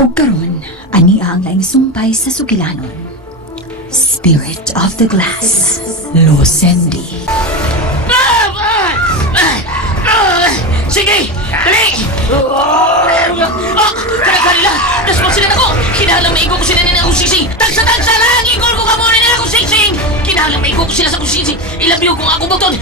O karon, ani ang laing sumpay sa sugilanon. Spirit of the Glass, Losendi. Sige! Dali! Kanagkanila! Dasmang sila na ko! Kinahalang maigo ko sila nila akong sising! Tagsa-tagsa lang! Igol ko ka muna nila akong sising! Kinahalang maigo ko sila sa akong sising! Ilabiyo kong ako bukton!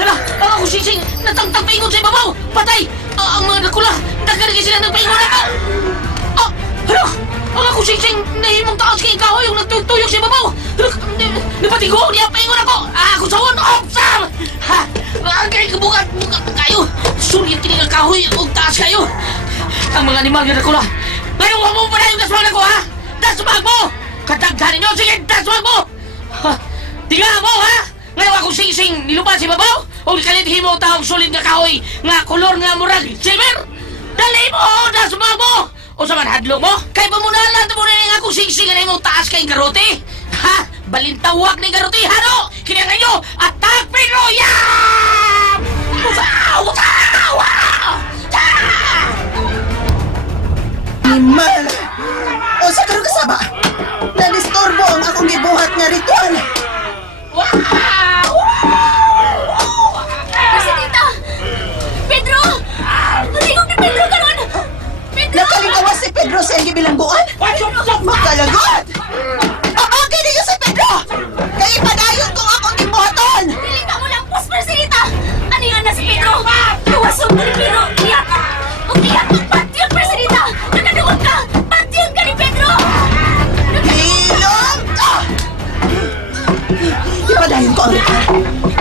Hala! Ang akong sising! Natangtang paingon sa ibabaw! Patay! Ang mga nakula! Nagkarigay sila ng paingon ako! Hala! Ang akong sising! Nahimong taas kay ikaw yung nagtutuyok sa ibabaw! Napatigo niya paingon ako! Ako sawon! Opsam! Ha! Ang kaya kabukat kayo! Sulit kini nga kahoy o taas kayo! Ang mga animal nga nakula! Ngayon huwag mo pa na yung dasmag ako ha! Dasmag mo! Katagkanin nyo! Sige! Dasmag mo! Ha! Tingnan mo ha! Ngayon ako sing-sing nilupan si babaw! O kalitihin mo tawag sulit nga kahoy nga kolor nga murag silver! Dali mo! Dasmag mo! O sa manhadlo mo? Kaya pa muna lang mo na nga akong sing-sing na yung taas kayong garote! Ha! Balintawag ni garote! Hano! Kaya ngayon! Attack Pinoya! Utaw! Utaw! Mal! O sa karon kasaba? Nadistorbo ang akong gibuhat nga ritual. Presidenta! Pedro! Maligog ni Pedro karon! Pedro! Nakalingkawas si Pedro sa iyong bilangguan? Makalagot! Okay niyo si Pedro! Kaya ipadayon kong akong gibuhaton! Dili ka mo lang pos, Presidenta! Aningan na si Pedro! Luwasog ka ni Pedro! Iyak! Kung iyak ng patyon, Presidenta! Nakaduwag ka! Patyon ka ni Pedro! Hilom ka! Ipadayon ko ang ritual.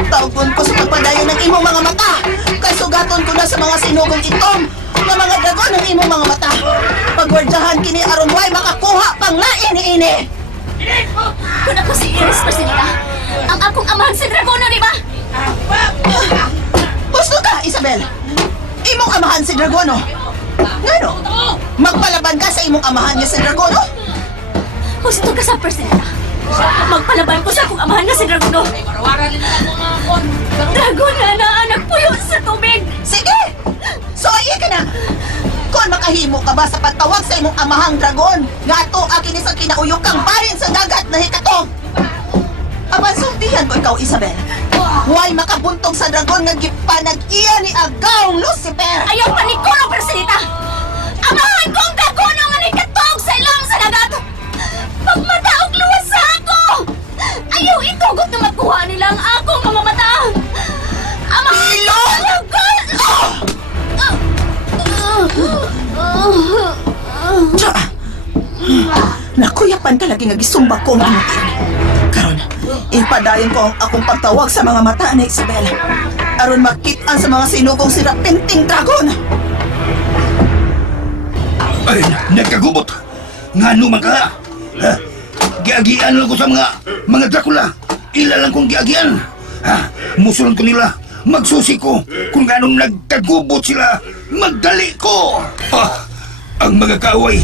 Tawgon ko sa pagpadayon ng imong mga mata. Kasugaton ko na sa mga sinugong itom nga mga dragon ng imong mga mata. Pagwardyahan kini aron way makakuha pang lain ni ini. Kung ako si Iris, Presidenta, ang akong amahan si Dragono, di ba? Gusto ka, Isabel? Imong amahan si Dragono. Ngano? Magpalaban ka sa imong amahan niya si Dragono? Gusto ka sa Presidenta. Magpalaban ko sa akong amahan na si Dragono. Dragon na anak puyo sa tubig. Sige! Soye ka na! Kung makahimo ka ba sa pagtawag sa imong amahang dragon, nga ato akin isang kinauyok kang bahin sa dagat na hikatong! Aban sultihan ko ikaw, Isabel. Huwag makabuntong sa dragon nga gipanag-iya ni Agaw Lucifer! Ayaw pa ni Kuno, Presidenta! Amahan ko ang dragono nga hikatong sa ilang sa dagat! Pagmataog luwas sa ako! Ayaw itugot na makuha nila ang akong mga mata! Amahan ko ang dragon! Tsa! Nakuyapan talaga nga gisumbak ko ang ginutin. Karon, ipadayon ko ang akong pagtawag sa mga mata ni Isabel. Aron makitaan sa mga sinugong sila Pinting Dragon. Ay, nagkagubot! Nga naman ka! Ha? Giagian lang ko sa mga Dracula! Ilalang kong giagian! Ha? Musulon ko nila! Magsusi ko kung ganong nagkagubot sila! Magdali ko! Ah, ang mga kaaway,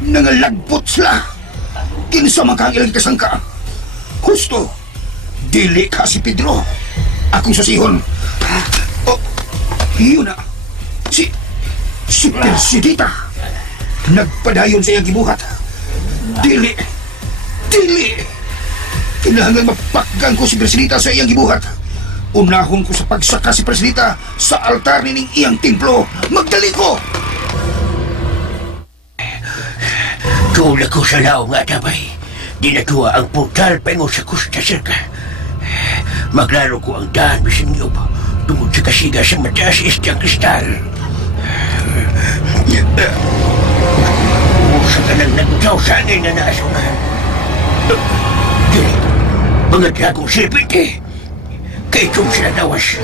nangalagpot sila! Kinsa kang ilang kasangka! Husto! Dili ka si Pedro! Akong susihon! Oh, yun na! Si Persidita! Nagpadayon sa iyang gibuhat! Dili! Dili! Kailangan mapakgan ko si Persidita sa iyang gibuhat! Unahon ko sa pagsaka si Persidita sa altar nining iyang templo! Magdali ko! Tula ko sa lao nga tabay. Dinatuwa ang portal pengo sa Costa Cerca. Maglaro ko ang daan bisin niyog tungod sa kasiga sa mataas istiyang kristal. Sa kanang nagutaw sa angin na naasungan. Mga dragong silpite. Kay itong sila dawas.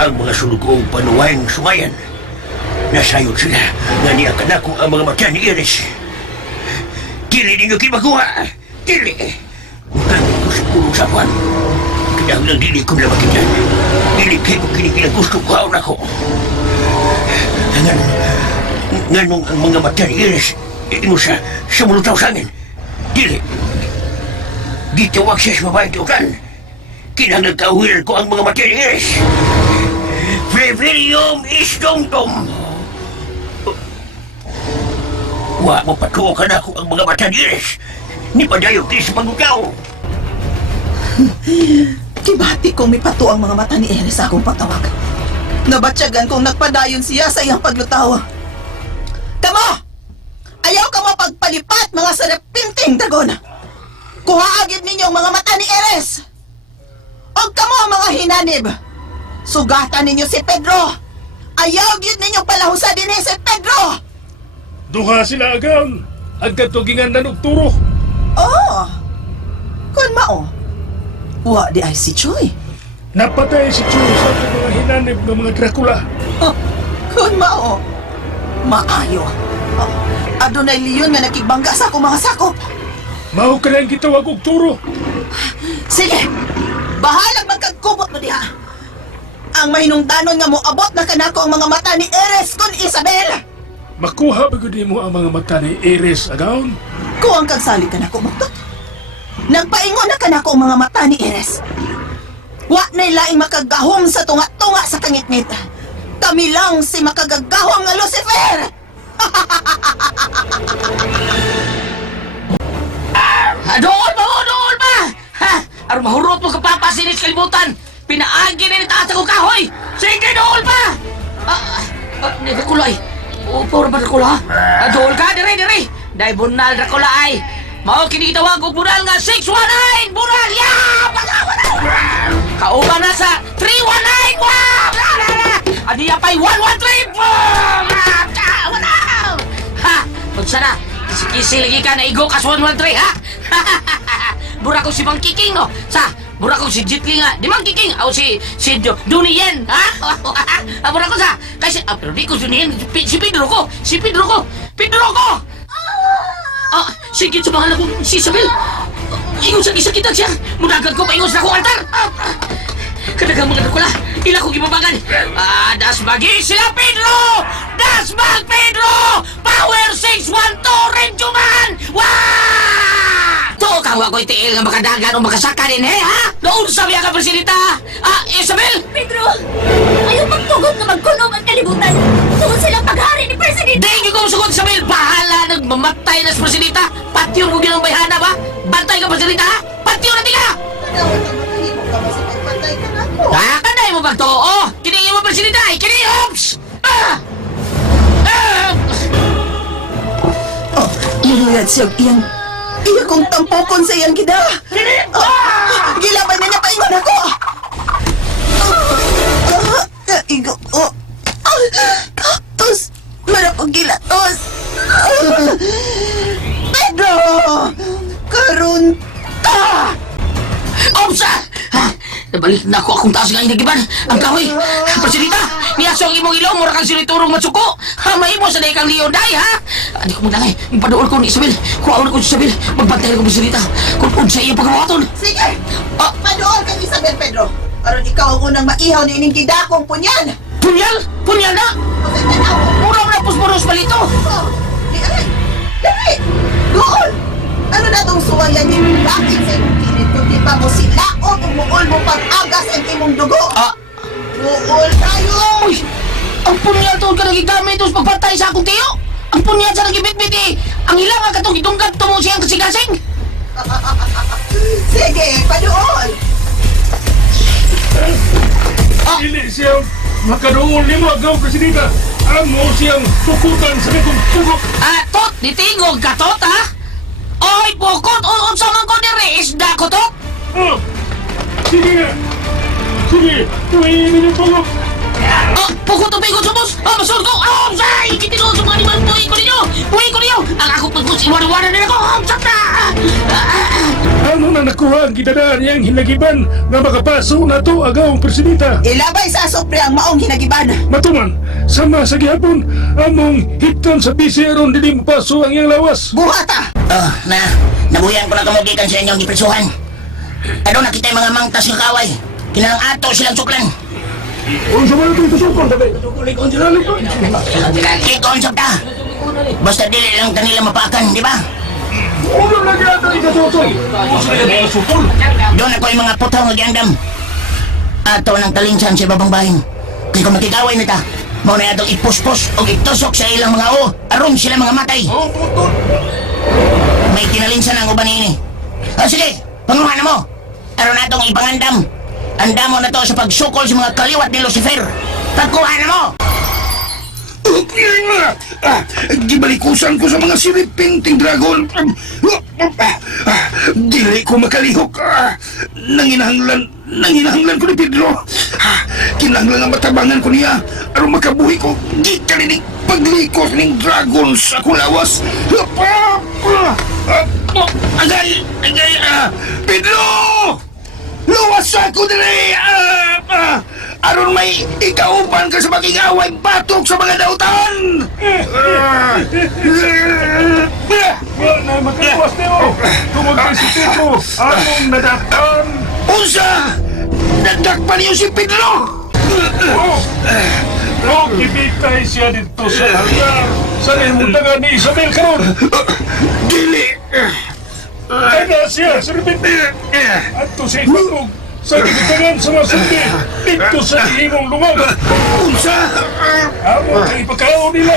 Ang mga sulugong panuwayang sumayan. Nasayod sila nga niya kanako ang mga mata ni Iris. Dili ninyo kimakuha! Dili! Mukangin ko sa pulong sapuan. Kaya lang dili ko nalabakitan. Dili kayo kinikilang gusto ko haon ako. Nganong ang mga mata ni Iris ino sa mulutaw sa angin. Dili! Gitawag siya sa babae tukan. Kinahanglan kawiran ko ang mga mata ni Iris. Freverium is dom-dom. Wa mo patuo ka na ako ang mga mata ni Iris. Ni padayo kini sa pagbukaw. Kibati kong mipato ang mga mata ni Eres sa akong patawag. Nabatyagan kong nagpadayon siya sa iyang paglutaw. Kamo! Ayaw ka mo pagpalipat mga sarapinting dragon! Kuhaagid ninyo ang mga mata ni Eres! O kamo mga hinanib! Sugatan ninyo si Pedro! Ayaw gyud ninyo palahusa din si Pedro! Duha sila agaon. Agad tugingan na nagturo. Oh! Kun mao? Wa di ay si Choy. Napatay si Chu sa mga hinanib ng mga Dracula. Oh, kun mao? Maayo. Oh, adunay liyon nga nakigbangga sa akong mga sakop. Mao ka lang gitawag og turo. Sige! Bahalag magkagkubot mo diha! Ang mahinungdanon nga mo abot na kanako ang mga mata ni Eres kun Isabel! Makuha ba gud mo ang mga mata ni Iris agaon? Kuang kagsalig kanako muktot. Nagpaingon na kanako ang mga mata ni Eres. Wa na'y laing makagahom sa tunga-tunga sa kangitngit. Kami lang si makagagahom nga Lucifer! Doon ba? Ha? Aron mahurot mo kapapasinit kalibutan. Pinaagi na nitaas ako kahoy. Sige, doon ba? Ni Dracula ay. Upo ba Dracula? Doon ka, dire. Dahil bunal Dracula ay. Mao kinitawag og bunal nga 619! Bunal! Kauban na sa 319! Adi apay 113! Ha! Magsana! Kisi lagi ka na igo kas 113, ha? Bura ko si Mang Kiking, no? Bura ko si Jitli nga. Di Mang Kiking, o si Dunien, ha? Bura ko sa, kasi, pero di ko Dunien, si Pedro ko! Sige, sa mga ko, si Isabel. Ingon sa isakitan siya. Mudagan ko, paingon sa akong altar. Kadagang mga Dracula, ila ko gibabagan. Dasbagi sila, Pedro! Dasbag, Pedro! Power 612, Renjuman! Wah! To, kawa ko itiil nga makadagan o makasaka din, ha? Noon sabi ka, Presidenta! Isabel! Pedro! Ayaw magtugot na magkulong ang kalibutan! Tungod silang paghari ni Presidente! Thank you kong sugot, Isabel! Bahala, nagmamatay na sa Presidenta! Patyon ko ginang bayhana ba? Bantay ka, Presidenta, ha? Patyon na tika! Kadawat ang mahimo ka ba sa pagpatay kanako? Kanay mo magtoo! Kinihin mo, Presidenta! Kinihin! Oops! Oh, iluyad siya iyang kong tampokon sa iyang gida. Gilaban na niya paingon ako. Igo ko. Kaktus. Marapag gilatos. Pedro! Karun ka! Oops! Nabalik na ako akong taas nga inagiban. Ang kahoy! Presidenta! Niyaso ang imong ilaw, mura kang siniturong matsuko! Hamay mo sa dahi kang liyon, day, ha? Di ko magdangay. Padool ko ni Isabel. Kuhaon ko si Isabel. Magbantay ko, Presidenta. Kung sa iya pagkawaton. Sige! Padool kay Isabel, Pedro. Aron ikaw ang unang maihaw ni ining gidakong punyan. Punyal! Punyal na! Pasay ka na ako. Mura mo na puspuros palito! Oh, di aray! Dali! Doon! Ano na itong suwayan ni Bakit sa imong kilit kung di ba mo sila o umuol mo pag-agas ang imong dugo? Muol tayo! Uy! Ang punyal to ka nagigamit tos pagpatay sa akong tiyo! Ang punyal sa nagibit-bit eh! Ang ilang ang katong itunggat to mo siyang kasigasing! Sige, padool! Dili siyang makadoon ni mo agaw, Presidenta. Amo siyang sukutan sa itong tugok. Tot! Nitingog ka, Tot, ha? Oy, bukod! Unsa man ko ni isda ko, Tot! Sige nga. Sige, tuwing yung tugok. Pukot ang pingon sa bus! Masod ko! Say! Kitino sa mga animal! Buhay ko ninyo! Ang ako pagkus iwan-iwanan nila ko! Sakta! Ano na nakuha ang gitadaan niyang hinagiban na makapaso na to agaw ang Presidenta? Ilabay sa asopre ang maong hinagiban! Matuman, sama sa gihapon, among hiton sa bisiron dili mapaso ang iyang lawas. Buhata! Nabuyan ko na kamugikan sa inyong gipresuhan. Ano nakita yung mga mangtas ng kaway? Kinang ato silang suklan. Kung sa mga ito sukon, sabi. Kikonsap ta. Basta dili lang kanila mapakan, di ba? Ulo lagi ata ikasusoy. Doon ako yung mga putaw ng giandam. Ato ng talinsan sa babang bahin. Kaya kung makikaway na ta, Mao na atong ipuspos o itusok sa ilang mga o aron sila mga matay. Oh, putol. May kinalinsan ang uban ini. O sige, panguha na mo. Aron natong ipangandam. Andam mo na to sa pagsukol sa mga kaliwat ni Lucifer. Pagkuha na mo. Gibalikusan ko sa mga siripinting dragon. Dili ko makalihok. Nanginahanglan ko ni Pedro. Kinahanglan nga matabangan ko niya aron makabuhi ko gikan ning paglikos ning dragon sa akong lawas. Agay! Pedro! Luwas ako dili! Aron may ikauban ka sa maging-away batok sa mga dautan! Wala na makaluwas niyo. Tumagay si Pedro. Anong nadaktan? Unsa! Nadakpan niyo si Pedro! Oh, kibitay siya dito sa hangar. Sa limundangan ni Isabel karon. Dili! Kaya siya, sa repente. Ato sa itutog. Sa kibitangan sa mga sundi. Dito sa ihimong lumag. Unsa! Amo kay ipagkaon nila.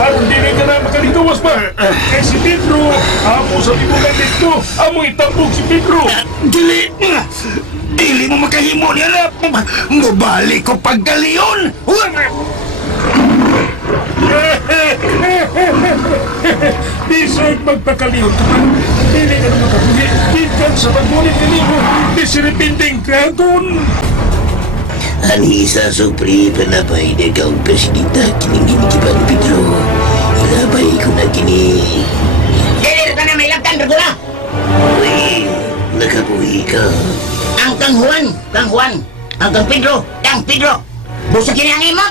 Aron di rin ka na makalituwas ba? Kay si Pedro, amo sa limungan dito. Amo itambog si Pedro. Dili! Dili mo makahimo niya na! Mubalik ko pagkaliyon! Di sa'yo magpakaliyon ka man. Dili ka na makabuhi. Di sa pagbulit ka niyo. Di si Repinding Dragon. Anisa Supri panapay na kang presidenta kining ginikipan ni Pedro. Panapay ko na kini. Dili ka na may labtan, Dragula. Uy, nakabuhi ka. Ang Kang Juan, ang Kang Pedro. Busa kini ang imo.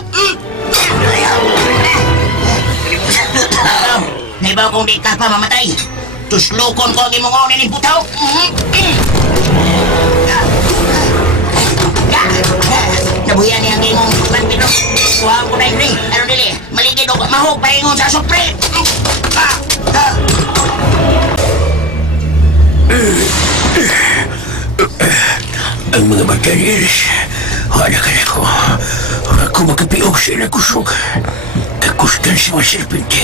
Naibaw kong di ka pa mamatay. Tuslukon ko ang imong unin ni putaw. Nabuyan niya ang imong Kang Pedro. Kuhaan ko na yung ring. Ano dili? Maligid o mahog paingon sa supre. Ang mga bataneers, wala ka na ako. Ako magkapiog sila kusog. Kakustan si mga serpente.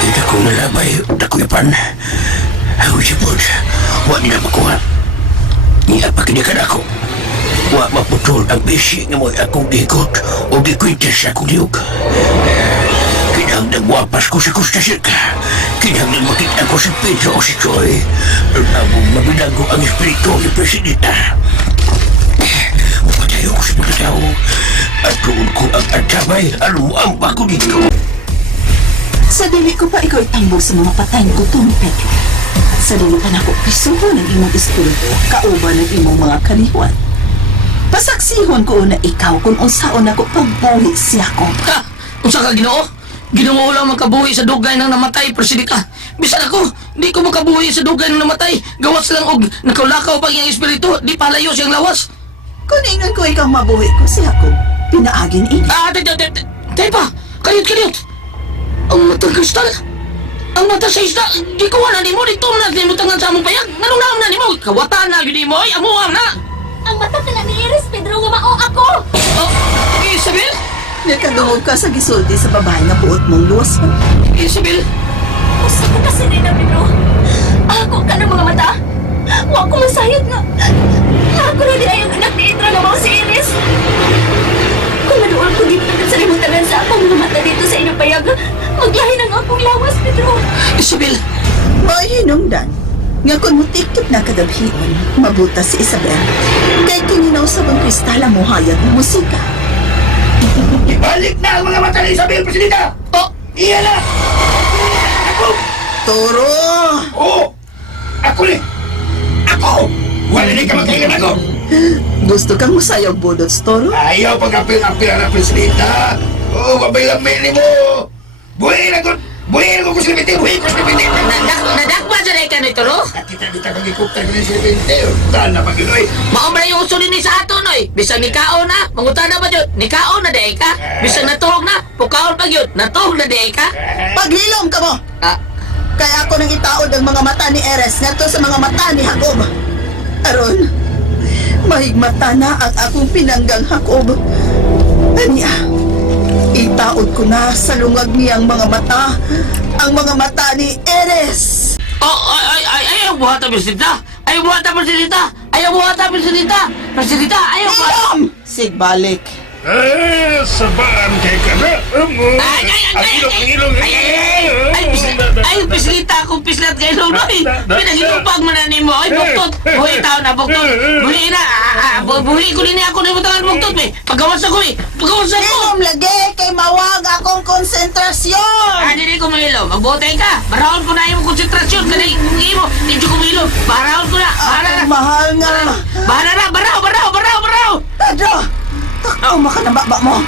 Hindi ko nalabay, nakuyapan. Ako si Pod, wala na makuha. Niya pa kinikan ako. Wa maputol ang bisi nga mo akong gigot o gikwintas sa akong liyog. Kinahanglan wapas ko sa Costa Rica. Kinahanglan makita ko si Pedro o si Joy. Among mabilago ang espiritu ni Presidenta. Mapatayo ko sa mga tao at tuon ko ang atabay aluang ko dito. Sa dili ko pa ikaw itambog sa mga patay ko itong Pedro. Sa dili pa na ako pisuho ng imong espiritu, kauban ng imong mga kaliwan. Pasaksihon ko na ikaw kung unsaon ako pagbuhi siya ko. Ha! Unsa ka Ginoo? Ginoo lang makabuhi sa dugay ng namatay, Presidika. Bisan ako, di ko makabuhi sa dugay ng namatay. Gawas lang og nakulakaw pag iyang espiritu, di palayo siyang lawas. Kung ingon ko ikaw mabuhi ko siya ko, pinaagin ini. Tay pa! Kayot! Ang matang kristal! Ang mata sa isda! Di ko na ni mo, dito na limutangan sa among payag! Nanunahon na ni mo! Kawatan na yun ni mo, ay amuam na! Ang mata ka na ni Iris, Pedro, nga mao ako! Oh, Isabel! Nakadungog ka sa gisulti sa babae na buot mong luwas mo. Isabel! Usa ka kasi rin na, Pedro. Ako ka ng mga mata. Wa ko masayod nga. Ako na nila yung anak ni Indra nga mao si Iris. Kung maduol ko dito sa limutangan sa akong mga mata dito sa inyong payag, maglahi ng akong lawas, Pedro. Isabel! May hinungdan. Nga kung mutikip na kadabhion, mabuta si Isabel. Kay kininaw sa bang kristala mo hayag ng musika. Ibalik na ang mga mata ni Isabel, Presidenta! Oh! Iyan na! Ako! Toro! Oo! Ako ni! Ako! Wala na ka magkailan ako! Gusto kang musayag budot, Toro? Ayaw pag-apil-apil na Presidenta! Oo, mabay-lamili mo! Buhay na ko! Buhay na ko sa limiti! Buhay ko sa limiti! Nadakwa dyan ay ka nito, no? Kita-kita pag-ikuptan ko na sa limiti! Tahan na pag-inoy! Maombra yung uso ni sa ato, noy. Bisang nikao na, mangutan na ba yun? Nikao na day ka. Bisang natuhog na, pukaon pag yun. Natuhog na day ka. Paghilom ka mo! Ah, Kaya ako nang itaod ang mga mata ni Eres ngadto sa mga mata ni Jacob. Aron, mahigmata na ang akong pinanggang Jacob. Anya, itaod ko na sa lungag niyang mga mata, ang mga mata ni Eres. Ayaw buhata, Presidenta! Ayaw buhata, Presidenta! Ayaw buhata, Presidenta! Presidenta, ayaw buhata! Ilom! Sigbalik. Sabaan kay ka na. Ang ilong. Presidenta, akong pislat kay Lunoy! Pinagilupag mo na ni mo! Ay, buktot! Buhi tao na, buktot! Buhi na! Buhi ko din ako na ibutangan buktot, eh! Pagkawas ako, eh! Pagkawas ako! Ilom lagi kay mawag akong konsentrasyon. Hindi ko mahilo. Magbutay ka. Barahon ko na yung konsentrasyon. Kanay mo. Hindi ko mahilo. Barahon ko na. Bahala na. Ang mahal nga. Bahala na. Baraw. Pedro, takaw makanababa mo.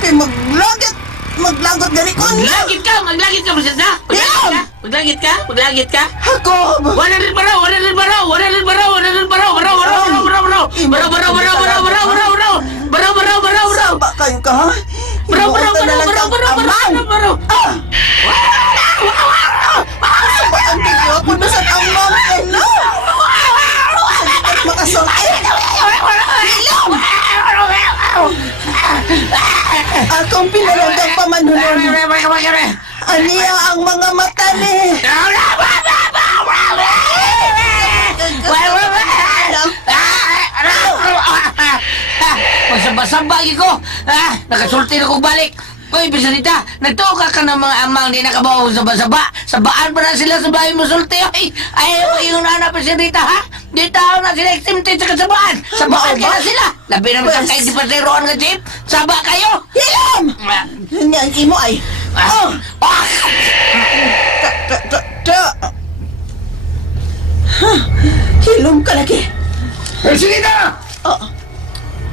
Kay maglagot gani ko na. Maglagit ka, Presidenta. Maglagit ka. Jacob! Wala rin baraw. Saba kayo ka, ha? Ibuotan na lang kang amang. Saba ang tigyo ako na sa amang eh, no? Salikat makasulti. Ilom! Akong pinalagang pamanunon. Aniya ang mga mata ni. Masabagi ko! Nakasulti na kong balik! Uy, Presidenta, nagtuka ka ng mga amang di nakabaw sa basaba. Sabaan pa na sila sa bahay mo sulti. Ay, yung na, Presidenta, ha? Di tao na sila exempted sa kasabaan. Sabaan ka na sila. Labi naman sa kayo di pasiroan nga, Jeep. Saba kayo! Ilom! Yan ang imo ay. Hilom ka lagi. Persilita!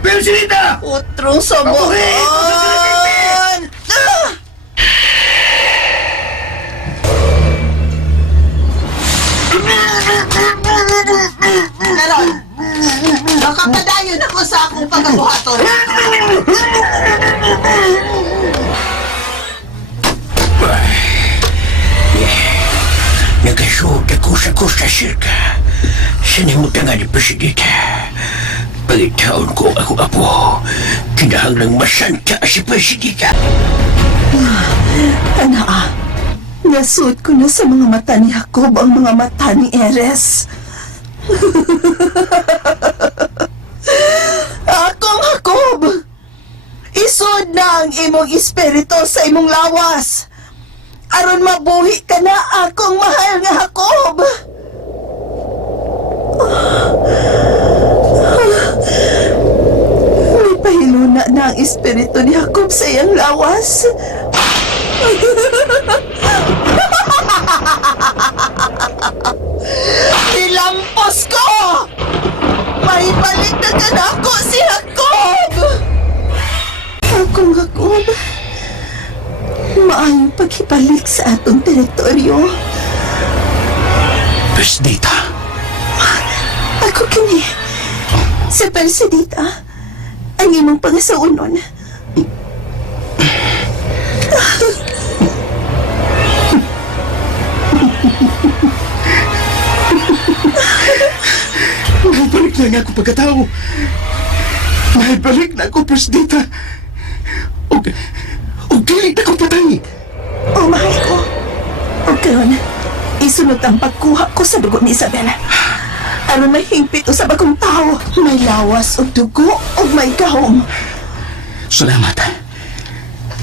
Persilita! Utrong soboon! Naron, makapadayon ako sa akong pagkabuhaton. Nagasuot ako sa Costa Circa. Sinimutan nga ni Presidenta. Pagitaon ko ako apo. Kinahanglang masanta si Presidenta. Anaa, nasuot ko na sa mga mata ni Jacob ang mga mata ni Eres. Akong Jacob, isod na ang imong espiritu sa imong lawas. Aron mabuhi ka na akong mahal nga Jacob. May pahiluna na ang espiritu ni Jacob sa iyang lawas. Nilampos ko! May balik na kanako si Jacob! Akong Jacob, maayong paghibalik sa atong teritoryo. Presidenta, Ako kini, si Persidita, ang imong pangasaunon. Balik na nga ako pagkatao. Balik na ako, Presidenta. O dili na akong patay. O mahal ko, o karon, isunod ang pagkuha ko sa dugo ni Isabel. Aron may hingpit o sa bagong tao, may lawas o dugo o may gahom. Salamat.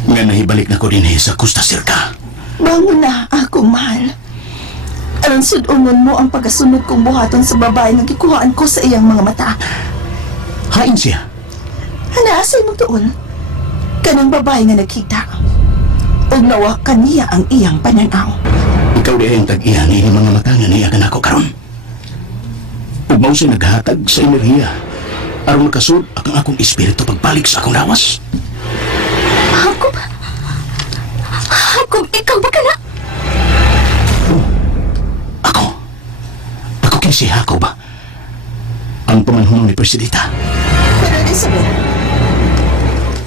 Nga nahibalik na ko din sa Costa Circa. Bangon na, akong mahal. Aron sudunon mo ang pagkasunod kong buhaton sa babae nga gikuhaan ko sa iyang mga mata. Hain siya. Hanaasay mo doon. Kanang babae nga nagkita. O nawa kaniya ang iyang pananaw. Ikaw di ang tag-iya ni mga mata nga niya ka na ako karon. Ug mao siya naghatag sa enerhiya aron makasud ang akong espiritu pagbalik sa akong lawas. Jacob, ikaw ba ka na? Ako kini si Jacob. Ang pamanhunong ni Presidita. Pero Isabel,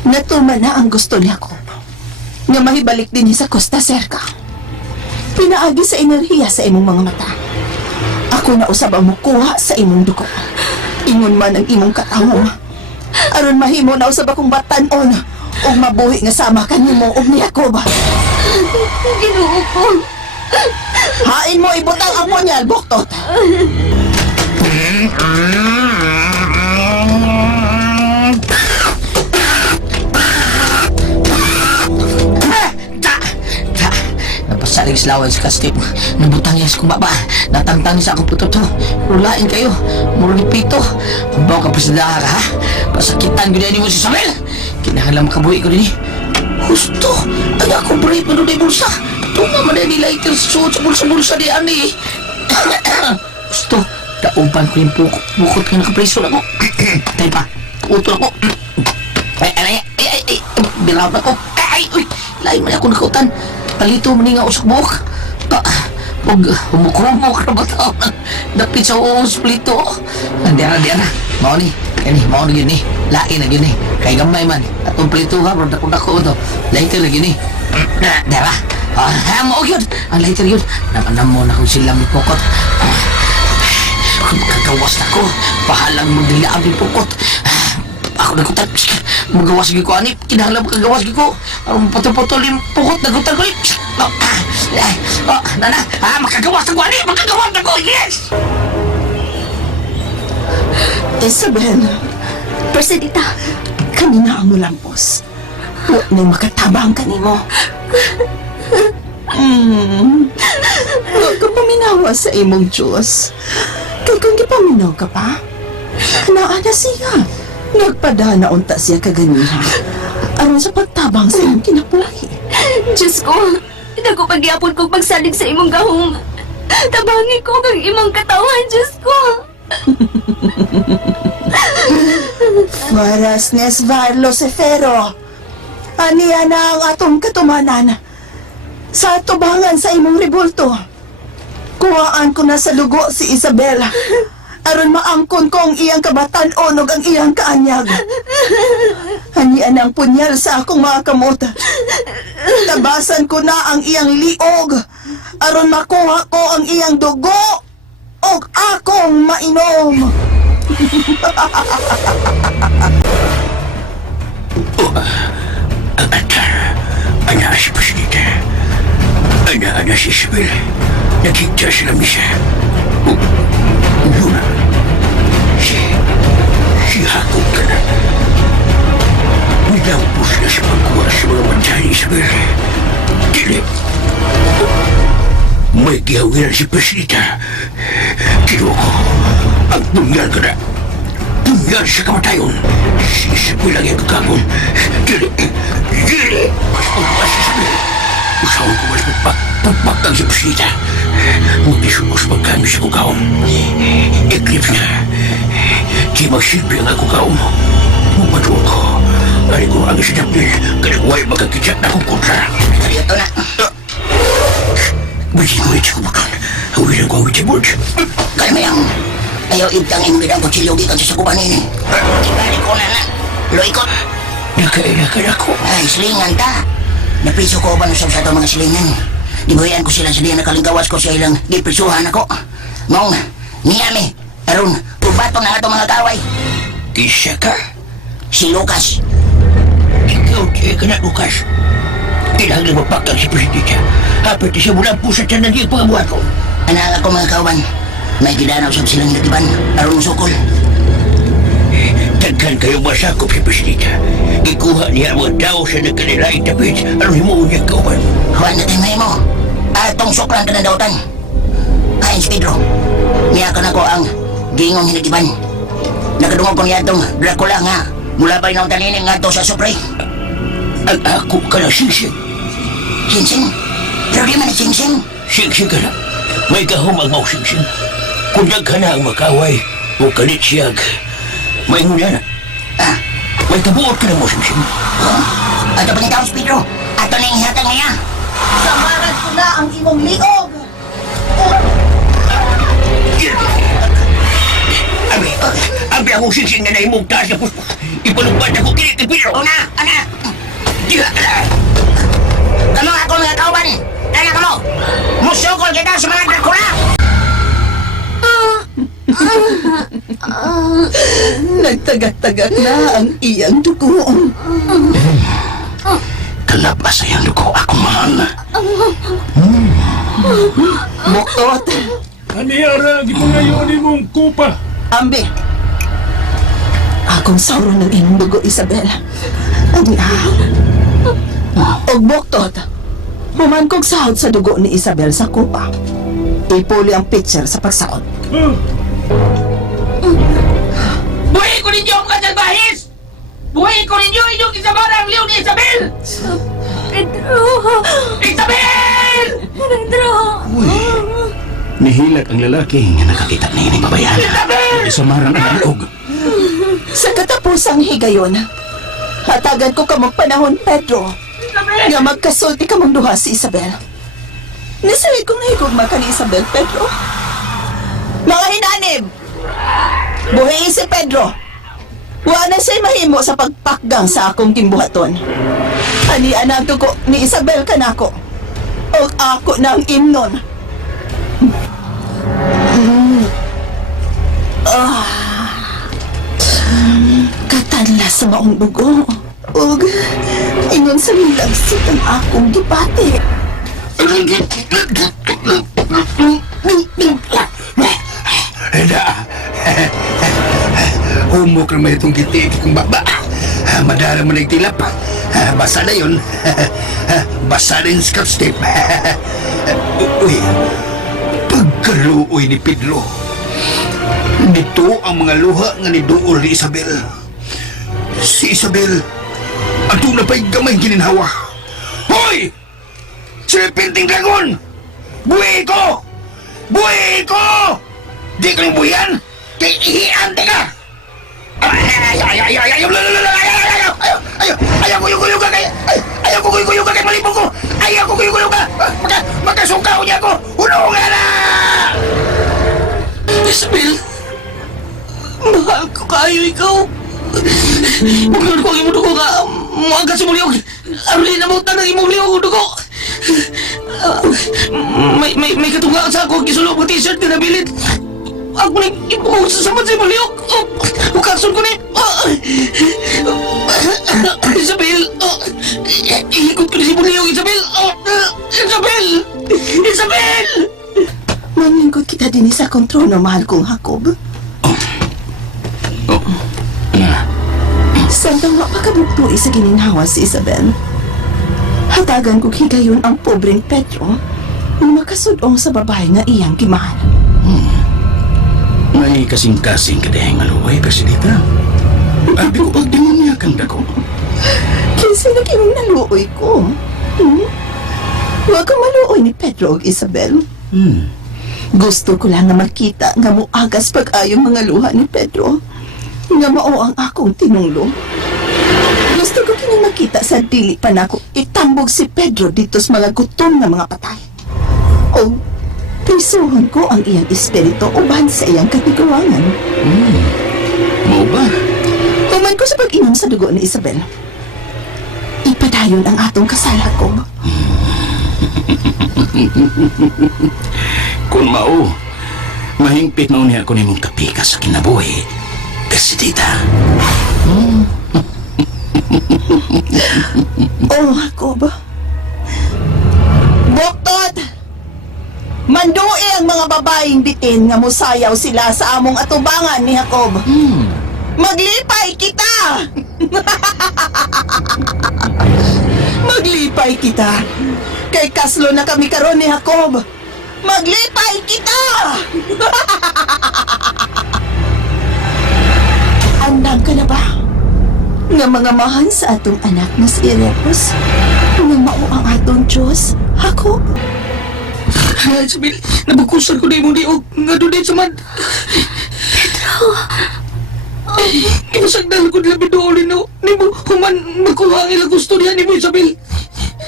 natuman na ang gusto ni Jacob nga mahibalik din niya sa Costa Circa. Pinaagi sa enerhiya sa imong mga mata. Ako na usab ang mukuha sa imong dugo. Ingon man ang imong katawong. Aron mahimo na usab akong batan-on ug mabuhi nga sama kanimo ug ni Jacob. Ginoo ko. Hain mo ibutang ang punyal, buktot. Napasaling slawan sa kastip. Nabutang yan sa kumbaba. Natangtang sa akong puto to. Rulain kayo. Murulipito. Ang bawa ka pa sa dahar, ha? Pasakitan ko din mo si Samuel. Kinahanglan makabuhi ko din eh. Gusto. Ay ako break mo doon bulsa. Tunga man na nila itil sa suot sa bulsa-bulsa di ani. Gusto. Daumpan ko yung bukot nga nakapreso na ko. Tayo pa. Utol ako. Ay. Bilaw na ko. Ay. Lain man ako nakautan. Palito man nga usak buhok. Huwag umukrumok na bataw na dapit sa uong splito. Diara. Mao ni yun eh. Lain na yun eh. Kay gamay man. Atong plito ha, bro. Dako to. Later lagi ni. Diara. Mao yun. Ang later yun. Nakanam mo na kung silang ipukot. Kung makagawas na ko, pahalang mo nila ang ipukot. Ako nagutan. Magawas ko anip. Kinahanglan makagawas ko. Ang patol-patol yung pukot. Nagutan ko eh. Nana, makagawas ako anip. Makagawas ako. Yes! Isabel, Presidita, kanina ang mulampos. Huwag na makatabang kanimo. Huwag ka paminawa sa imong Diyos. Kaya kung gipaminaw ka pa, naa na siya. Nagpadana unta siya kaganihan. Aron sa pagtabang sa imong kinabuhi. Diyos ko, dako pagyapon kong pagsalig sa imong gahong. Tabangi ko kang imong katawan, Diyos ko. Faras Nesvar Lucifero. Aniya na ang atong katumanan. Sa tubangan sa imong ribulto. Kuhaan ko na sa lugo si Isabela. Aron maangkon ko ang iyang kabatan-on ug ang iyang kaanyag. Aniya na ang punyal sa akong mga kamot. Tabasan ko na ang iyang liog. Aron makuha ko ang iyang dugo. Og akong mainom. Ana si Presidente. Ana si Isabel. Nakita sila misa. Luna. Si Jacob ka na. Nilampos na sa pagkuha sa mga mata ni Isabel. Dili. May gihawiran si Presidente. Kinuha ko ang punyal ka na. Punyal sa kamatayon. Si Isabel ang ikagamon. Dili. Pagpas si Isabel. Usawan ko mas pagpagpagtang si Presidente. Mag-isumos pagkami sa kugawang. Eclipse na. Di magsilbi ang kugawang. Mupatuwa ko. Ari ko ang isinapil. Kalaway magkakitsak na kong kontra. Ito na. Bagi ko ito kubukan. Hawilan ko ang witibod. Kalmayang. Ayaw ibtang imidang kutsilyo gikan sa sakupan ini. Ibalik ko na. Loikot. Nakailakan ako. Ay, silingan ta. Napriso ko ba sa ito mga silingan? Dibayan ko sila na kalingkawas ko sa ilang diprisuhan ako. Ngong, niyami. Aron, ubato na ito mga kaway. Isa ka? Si Lucas. Ikaw, di ka na, Lucas. Kailangan magpakang si Presidente. Hapat siya mula po sa tiyan ng pangabuhat ko. Anak ako mga kawan. May gidanaw sa silang natiban. Aron sukol. Daghan kayo masakop si Presidente. Ikuha niya ang mga tao sa nagkanilaing tapit. Aron himuon niya kauban. Juan na tayo mo. Atong suklan ka na dautan. Kain si Pedro. Niya ka na ko ang gingong hinatiban. Nakadungog ko niya itong Dracula nga. Mula ba yung tanining nga to sa Supre? Ang ako ka na singsing. Singsing? Pero di man singsing. Singsing ka na. May kahumang mau singsing. Kung daghan na ang makaway o kalit siyag. May ngunya na. May kabuot ka na mo singsing. Ato pa ni Taos Pedro. Ato na yung ihatang niya. Samaran ko na ang imong liog. Abi akong singsing na naimong taas na puspos. Ipalugbat ako kinikipiro. Una, ana. Kamu ako mga kauban. Kaya ka mo. Musukol kita sa mga Dracula. Nagtagak-tagak na ang iyang dugo. Halabas sa iyang dugo, akong mahal. Buktot, Aniara, gipangayon mong kupa. ambi. Akong sauro ng imong dugo, Isabel. Og buktot, human kong sahod sa dugo ni Isabel sa kupa. Ipuli ang picture sa pagsaot. Buhay ko ninyo ang kasalbahis! Buhay ko ninyo inyong isabara ang liw ni Isabel! Pedro! Isabel! Pedro! Nihilat ang lalaki nga nakakita na ining babayan. Isamarang ang liog. Sa katapusang higayon, hatagan ko kamong panahon, Pedro, nga magkasulti kamong duha si Isabel. Nasalit kong nahigugma ka ni Isabel, Pedro. Mga hinanib! Buhay si Pedro! Wala siya'y mahimo sa pagpakgang sa akong kimbuhaton. Hanian ang dugo ni Isabel kanako. O ako ng imnon. Katanla sa maong dugo. Og ingon sa milagsit ang akong gipati. Humok naman itong kitik kong baba. Madara mo nagtilap. Basa na yun. Basa rin scotch tape. Uy, pagkaluoy ni Pedro. Dito ang mga luha nga ni Dool ni Isabel. Si Isabel, ato na pa'y gamay gininhawa. Hoy! Serpenting Dragon! Buhay ko! Buhay ko! Di ka rin buhian! Kay ihiante ka! Ayaw kuyog ka kay... Ayaw kuyog ka kay malibong ko! Ayaw kuyog ka! Makasukaw niya ako! Unungan na! Isabel! Mahal ko kayo ikaw! Bukod ko ang imong dugo ka! Muagas imong liog! Aruli na mo tanang imong liog dugo! May katungaan sa ako gisulong ng t-shirt na nabilid! Ako na ipukaw sa saman sa imong liog! Ukason ko ni! Isabel! Ihikot ko na sa imong liog, Isabel! Isabel! Isabel! Manlingkod kita din sa akong trono, mahal kong Jacob. Sandang mapakabugtui sa gininhawa si Isabel. Hatagan ko higayon ang pobreng Pedro na makasudong sa babae nga iyang kimahal. May kasing-kasing kadahing maluway, Presidenta. Abi ko pag demonya kang dako. Kasi naging naluoy ko. Huwag kang maluoy ni Pedro o Isabel. Gusto ko lang nga makita nga muagas pag-ayong mga luha ni Pedro. Nga mao ang akong tinunglo. Gusto ko kini makita sa dili pa nako itambog si Pedro dito sa mga gutom nga mga patay. O prisuhon ko ang iyang espiritu uban sa iyang katiguangan. Mau ba? Human ko sa pag-inom sa dugo ni Isabel. Ipadayon ang atong kasala ko. Kung mao, mahingpit mo niya ako nimong kapika sa kinabuhi. Presidenta. Oh, Jacob. Buktot! Mandui ang mga babaeng bitin nga musayaw sila sa among atubangan ni Jacob. Maglipay kita! Maglipay kita! Kay kaslo na kami karon ni Jacob. Maglipay kita! Andam ka na ba? Nga mga mahan sa atong anak na si Erebus? Nga mao ang atong Diyos, Jacob? Isabel, nabukusan ko na imong liog nga doon sa man. Kinasagdal ko nila bidoolin no. Nimo, human magkuha ang ilang gusto niya nimo, Isabel.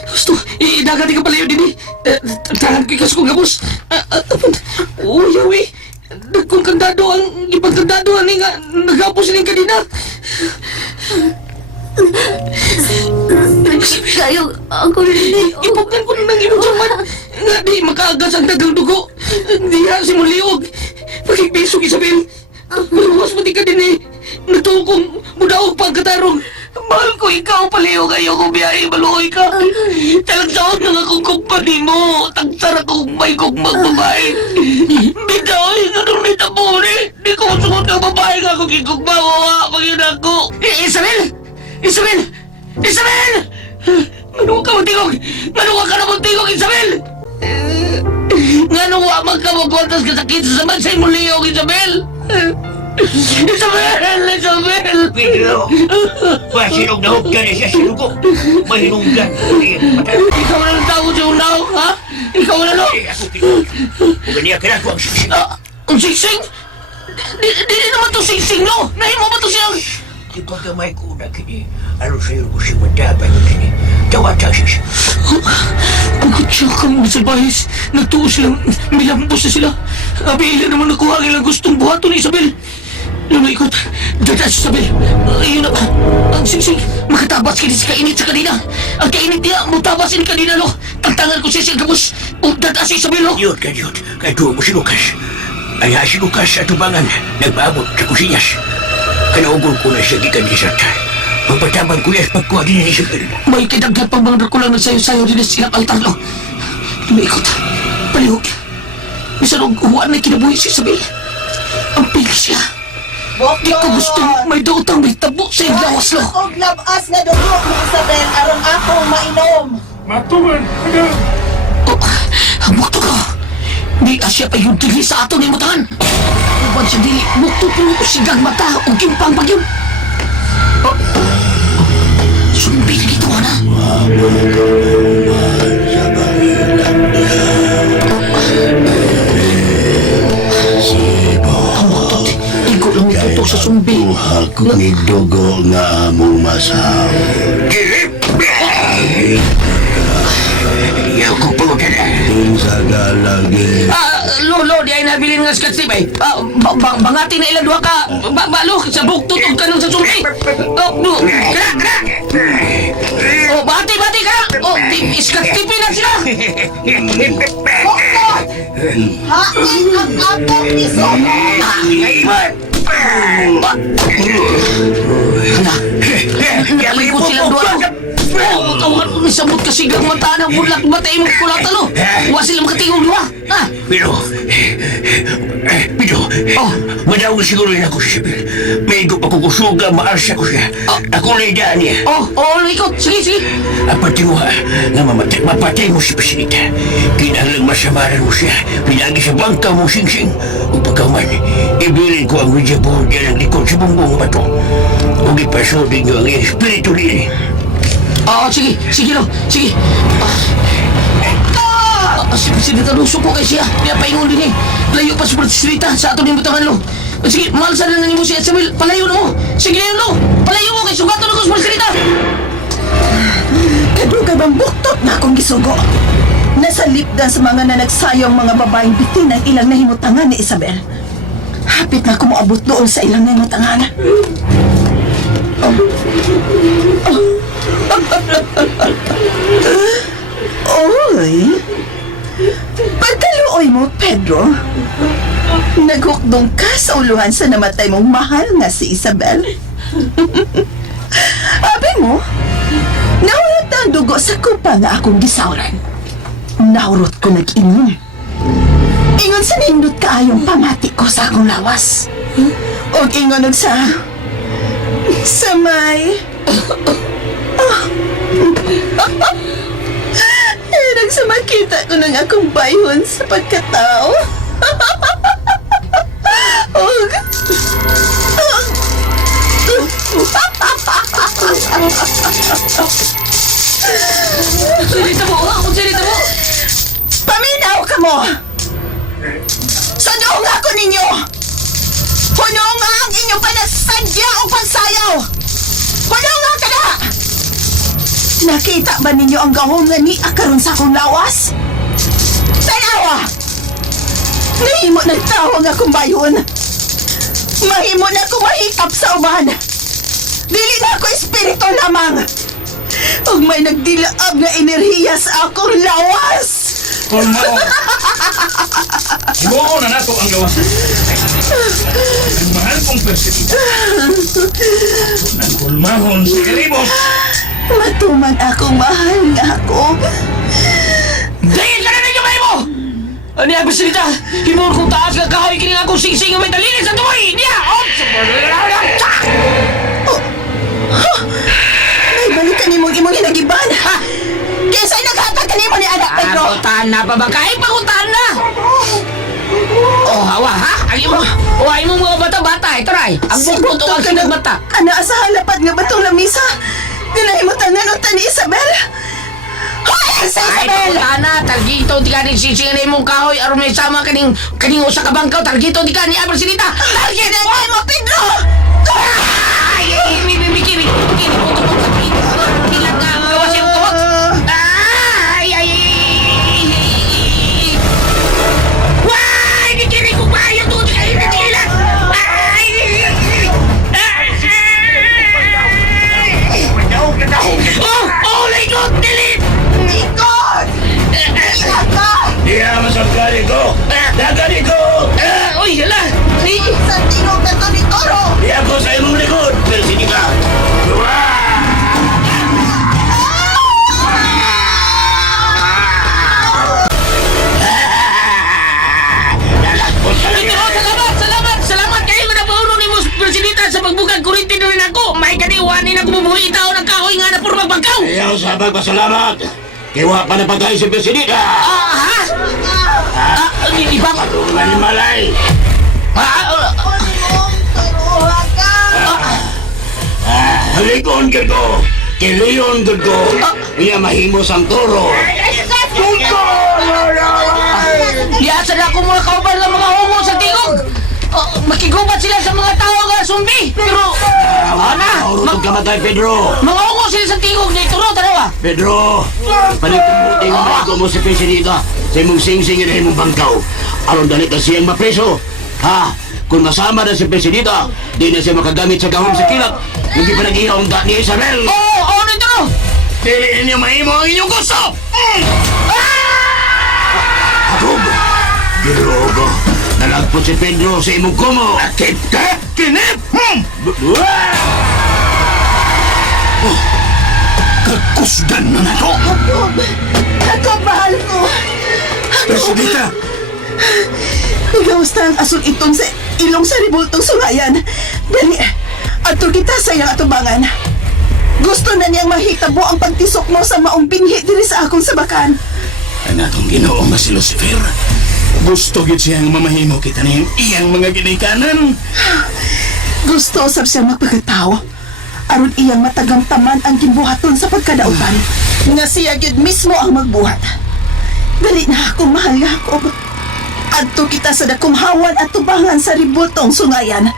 Gusto, idagati ka pala yun din eh. Tahan ko ikas kong gabos. Uy, yawi. Kung kandado ang ibang kandado ani nga nagapos sining kanina. Kayo, ako rin. Ipugnan ko na ng imong saman. Nga di makaagas ang dagang dugo. Diha si Muliog. Pagkikbisog, Isabel. Maluwas pati ka din eh. Nagtuo kong mudaog pagkatarong. Mahal ko ikaw, paliw kayo kung biyahe, maluoy ka. Talagsaon na akong kumpani mo. Tagsara kong may kong magbabae. Bitaw, ganun ni Taburi. Di ko suot ng babae ka kung ikugbawa ha, pag-yun ako. Isabel! Isabel! Isabel! Ano ka matigog? Ano ka na matigog, Isabel? Ngano wa magkawagwatas ka sakit sa saman sa imong liyog, Isabel? Isabel! Isabel! Pedro! Pasinog na hukyan niya siya sinugo. Mahinunggan. Ikaw na lang tao sa unaw, ha? Ikaw na lang! Ako pinag. Huwag niya kaya ko ang sisi. Ang singsing? Di naman to singsing, no? Nahimo ba to siyang... Di ba gamay ko na kini? Ano sa'yo ko siya madabay ko kini? Tawad siya siya. Pagod siya ka mga salbahis. Nagtuo silang milambos na sila. Abi, ilan naman nakuha ang ilang gustong buhato ni Isabel. Lumaikot. Dada si Isabel. Ayun na ba? Ang singsing. Makatabas ka din sa kainit sa kanina. Ang kainit niya, mutabas din kanina, no? Tagtangan ko siya siya gabos. O dada si Isabel, no? Yun ka yun. Kaya tuwa mo si Lucas. Ay si Lucas sa tubangan. Nagpaabot sa kusinyas. Kanaugol ko na siya gikan di sarta. Magpatabang ko yan pagkuha din ni Isabel. May kidagdag pang mga drakulang nagsayo-sayo din sa silang altar, no? Lumaikot. Palihog. Misan og uwan na kinabuhi si Isabel. Ang pili siya. Di ko gusto may dautang may tabo sa iyong lawas, no? Og labas na dugo ni Isabel aron akong mainom. Matuman, taga. Oh, bukto ka. Di asya pa yung dili sa ato ni mutangan. Uban siya dili, bukto po sigang mata o gimpang pagyong. Sumbi na dito, na. Igo lang itutok sa sumbi. Ako ni dugo nga among masaw. Iyaw ko po ka na. Unsa ka lagi? Lolo, di ay nabilin nga skatip eh. Bangati na ilang duha ka. Balo, sa buktot o kanong sa sumbi. Kara, kara. Bati ka. Skatipin na sila. Buktot! Hain ang akong isugo! Galing ko silang duha. Tawagan ko ni sabot kasi gang mata ng bulak batay mo kulata, no? Huwag sila makatingog duha. Pero, madawag siguro yun ako si Isabel. May ko pakukusuga, maarsa ko siya. Ako na idaan niya. Ikot. Sige. Apati mo ha, nga mapatay mo si Pasinita. Kinahanglang masamaran mo siya. Pinagi sa bangka mo singsing. O pagkaman, ibilin ko ang Ouija board yan ang likod sa bumbong bato. O ipasodin nyo ang espiritu niya. Sige, lo. Sige. Sinita luso ko kay siya. Kaya paingon din eh. Layo pa sa sinita sa ato ni butangan, lo. Sige, malsan na mo siya. Sabil, palayo na mo. Sige na yun, lo. Palayo mo kay sugato na ko sa sinita. Kadugay bang buktot na akong gisugo? Nasa lipdan sa mga nanagsayong mga babaeng bitin ang ilang nahimutangan ni Isabel. Hapit na ako moabot doon sa ilang nahimutangan. Oy! Pagkaluoy mo, Pedro, naghukdong ka sa uluhan sa namatay mong mahal nga si Isabel. Abi mo, naurot ang dugo sa kupa nga akong gisawran. Naurot ko nag-inom. Ingon sa nindot kaayong pamati ko sa akong lawas. O ingon og sa may... sa makita ko ng akong bayhon sa pagkatao. Sinita mo. Paminaw ka mo! Sanong ako ninyo! Punong ang inyong panasadya o pansayaw! Punong ang ka na! Nakita ba ninyo ang gahong nga ni akaron sa akong lawas? Tanawa! Nahimo nagtawa nga akong bayon. Mahimo na akong mahikap sa uban. Dili na ako espiritu lamang. Ug may nagdilaab nga enerhiya sa akong lawas. Kung mao. Ibuo na nato ang gawas. Ang mahal kong Persilita. Nagkulmahon si Karibos. Matuman akong mahal nga ako. Dahil ka na ninyo kayo mo! Ano yung Persilita? Himon kong taas nga kahoy kining akong sing-sing ang may talili sa tuloy! Niya! May balikan ni mong imong hinagiban. Kaysa naghatag ka ni mo ni anak Pedro. Pakuntahan na pa ba? Kahit pakuntahan na! Oh, hawa ha? Ang imong mga bata-bata, ito ray. Ang bukbot o ang sinagbata. Ana sa halapat nga batong lamisa. Ginahimutan na nota ni Isabel. Hoy, sa Ay, Isabel! pakuntahan na. Targito, di ka nagsisingan na imong kahoy. Aron may sama kaning usa ka bangkaw. Targito, di ka ni Persilita. Targito! Ginagay mo, Pedro! Ay, mikiri. Ilang nga ang gawas yung kawag. Ay. Why! Mikiri ko ba yung tuti kayo na tilan? Ay! Oh, likod! Delete! Nikod! Ilaga! Diya masagkali ko! Dagani ko! Uy, hala! Sa tingog na to ni Toro! Diya ko sa imong likod! Persilita! Salamat kayo na pauno ni Mus Persilita sa pagbukad kurinti na rin ako. May kaniwanin ako bumuhi tao ng kahoy nga na puro magbangkaw. Ayaw sa pagpasalamat! Kiwa pa na patay si Persilita! Ha? Di ba? Patungan ni Malay! Turuha ka! Halikon ka ko! Kiliyon ka ko! Iya mahimos ang toro! Liasa na ako mga kauban ng mga homo sa tingog. Makigubat sila sa mga tao nga sumbi. Pero, Maurutog ka matay, Pedro! mga homo sila sa tingog na ituro, tarawa. Pedro! Paligtang mo maigo mo si Persilita sa imong sing-sing na imong bangkaw. Aron dalit na siyang mapreso. Ha? Kung masama na si Persilita, di na siya makagamit sa gahom sa kilat. Hindi pa nag-ihaw ang ni Isabel. Oo, ano ito? Dili niyo mahimo ang inyong gusto! Akog! Girogo! Nalagpot si Pedro sa imong kumo! Akit ka? Kinip! Kakusgan na na to! Jacob, mahal ko! Persilita! Ikaw ang asul itong sa ilong sa ribultong sungayan. Dali, ato kita sa iyang atubangan. Gusto na niyang mahitabo ang pagtisok mo sa maong binhi diri sa akong sabakan. Ang atong ginoong nga si Lucifer. Gusto gid siyang mamahimo kita niyang iyang mga ginikanan. Gusto sab siya magpagkatao. Aron iyang matagamtaman ang gimbuhaton sa pagkadautan. Nga siya gyud mismo ang magbuhat. Dali na ako, mahal nga ako. Adto kita sa dakumhawan at tubangan sa ribultong sungayan.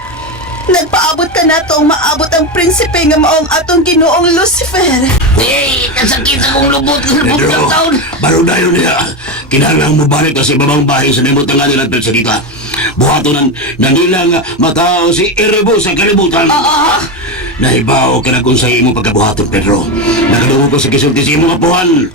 Nagpaabot ka na tong maabot ang prinsipe nga maong atong ginoong Lucifer. Eh, kasakit sa kong lubot ng Pedro, taon. baro dayon niya. Kinahanglan mo balik kasi babang bahay sa nimot ng nilang Persilita. Buhaton ng nila nga matao si Erebo sa kalibutan. Nahibaw ka na kung sa imo pagkabuhaton, Pedro. Nakaluho ko sa kisulti sa imo kapuhan.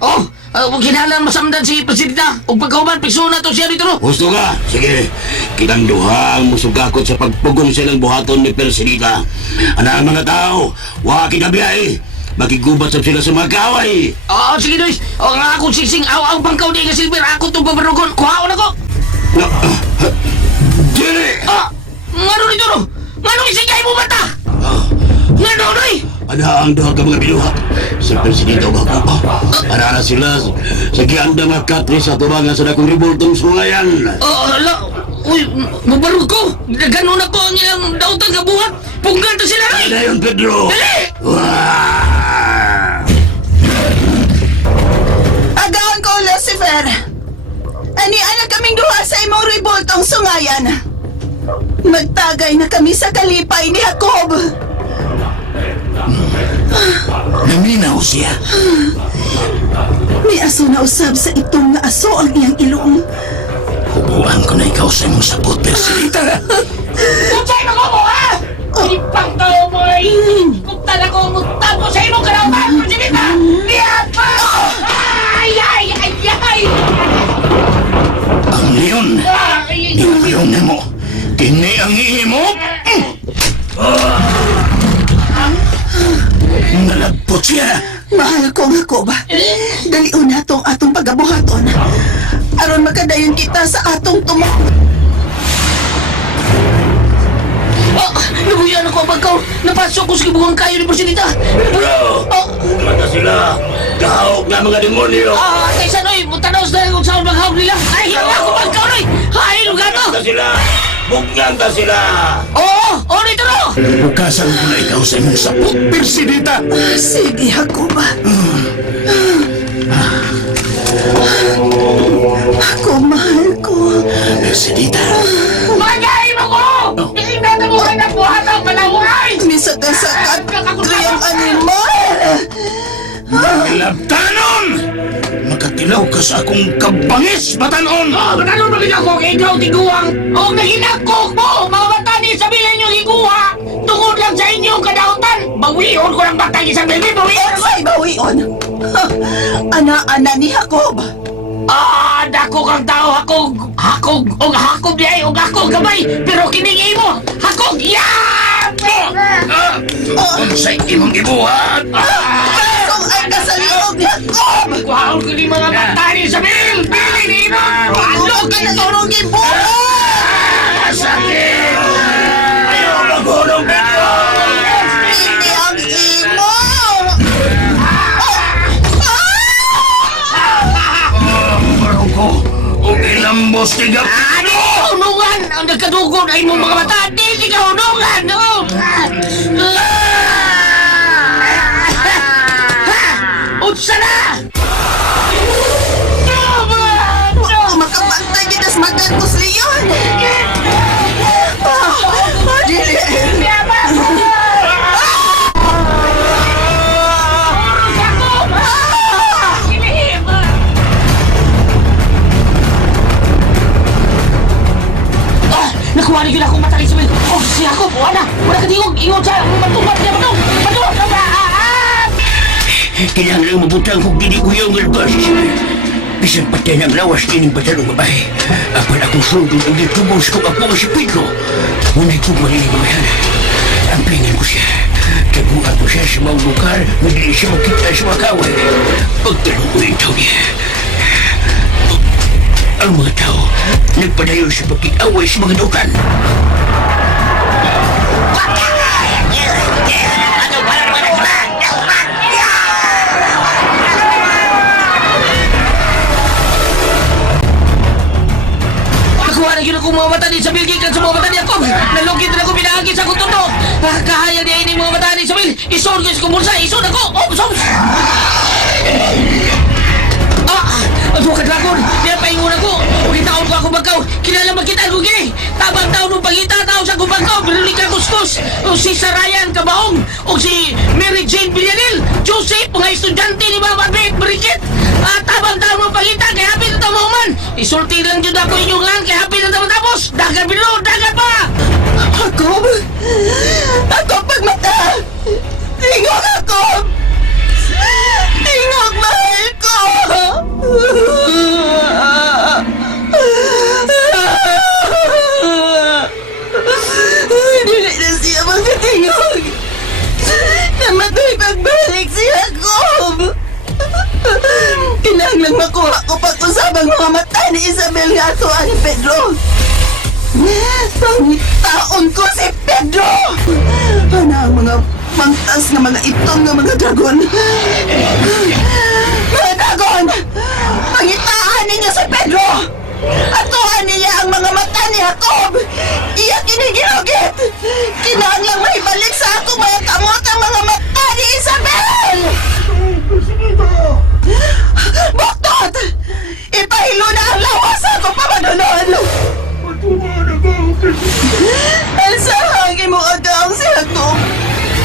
Huwag kinahanglan masamdan si Persilita. Huwag pagkauman, pikso na to siya dito, no? Gusto ka? Sige. Kitang duha ang musugakot sa pagpugong silang buhaton ni Persilita. Ana ang mga tao, wa kinabiyahe. Makigubat sa sila sa mga kaway. Oo, sige, Luis. O nga akong sising aw bangkaw di nga silver. Ako itong pabarugon. Kuhaon ako. Dili! Ngano nito, no? Ngano isigay mo bata? Ngano, Noy? Ana ang duha ka mga binuha. Sa Persilita o ako. Ana na sila sa gianda mga katri sa tubangan sa dakong ribultong sungayan. Ala. Uy, mabarog ko. Ganon ako ang ilang dautan nga buhat. Punggan to sila, Noy. Ano yun, Pedro? Dali! Agaon ko, Lucifer! Ani-ana kaming duha sa imong ribultong sungayan. Magtagay na kami sa kalipay ni Jacob. Naminaw siya. May aso na usab sa itong nga aso ang iyang ilong. Hubuan ko na ikaw sa imong sabot, Persilita. Kutsay mo mo, ha? Ipang tao mo, ay! Kung talaga mo tapo sa imong karautan, Persilita! Iyan pa! Ay! dayon. Ipayon na mo. Kini ang ihimo. Nalagpot siya. Mahal ko nga ko ba? Daliun na atong pagabuhaton. Aron makadayon kita sa atong tumok. Nabuyan ako ang pagkaw. Napasok ko sa kibugang kayo ni Presidenta. Bro! Mata sila! Kahawag na mga demonyo! Kaysa noy, tanaw sa kung saan maghawag nila. Ay, hindi ako pagkaw noy. Ay, lugar to. Mata sila! Bugyan ta sila! Oo, dito no. Bukasan ko na ikaw sa imong sapot, Persidita. Sige, Jacoba. Ako, mahal ko. Persidita. Magay mo ko! Hindi na tabuhan ang buhat ang malaway! Misakat-sakat riyang animal. Labtanon! Makatilaw ka sa akong kabangis, batanon! Ganun ba ako kay ikaw tiguang? O nahinakok mo! Mga bata ni sabihin nyo higuha! Tungod lang sa inyong kadautan! Bawion ko ng batang isang bebe! Bawion ko! Ay, bawion. Ana-ana ni Jacob. Dako kang tao! Hakog! Hakog yay! Hakog kamay! Pero kiningi mo! Hakog! Yan! Unsay imong ibuhat? Kung ay kasaliog ni Jacob. Kuhaon ko ni mga bata ni Isabel! Pili ni mo! Tulog ka na turong ibuhat. Sakit! Ayaw maghulong dito! Hindi ang imo. Baro ko, o ilambos tiga. Ano? Hunungan! Ang nagkadugod ay mong mga mata! Hindi ka hunungan! Utsa na! Makabantay kita sa magkakos leon. Dili. Nakuha na yun akong mata ni Isabel! Oh, si Jacob! Wala ka tingog! Ingon siya! Matulog niya! Matulog! Kinahanglan mabutang kong dili ko yung ngalbas. Bisan patay ng lawas kining batalong babae. Apan akong sundod ang gitubos kong ako nga si Pedro. Muna'y kong maninigawayan. Ang pingin ko siya. Taguan ko siya sa mga lugar na dili siya makita sa mga kaway. Pagtanong ko yung tao niya. Ang mga tao nagpadayon sa pagkikaway sa mga dukan. Nakuha na yun akong mga mata ni Isabel gikan sa mga mata ni Jacob! Nalugit na ako pinaagit sa akong tundo! Kahayag niya ini mga mata ni Isabel! Isod ko sa kumulsa! Isod ako! Ang mga dragon! Diyan paingon ako! Ugitaon ko ako bagaw! Kilala makita ko gini! Tabang taon nung pangita tao sa akong bagaw! Binulik ka kuskus! O si Sarayan Kabaong! O si Mary Jane Villanil! Joseph! Mga estudyante ni Mama Beth Briket! At tabang taon nung pangita! Kaya hapit na tamahuman! Isulti lang dyan ako inyong lang! Kaya hapit na tapos! Dagan bilo! Dagan pa! Jacob! Jacob, pagmata! Tingog, Jacob! Tingog, mahal ko! Dili na siya magkatingog! Namatay pagbalik si Jacob! Kinahanglang makuha ko pag-usabang mga mata ni Isabel nga ato ni Pedro! Pangitaon ko si Pedro! Ano ang mga mangtas na mga itong ng mga dragon? Mga dragon! Pangitaan ninyo si Pedro! Atuhan niya ang mga mata ni Jacob! Iya kinigilugit! Kinahanglang maibalik sa ako mga kamot ang mga mata ni Isabel! Buktot! Ipahilo na ang lawas ako pamanunon! Elsa, hangin mo agaw si Jacob.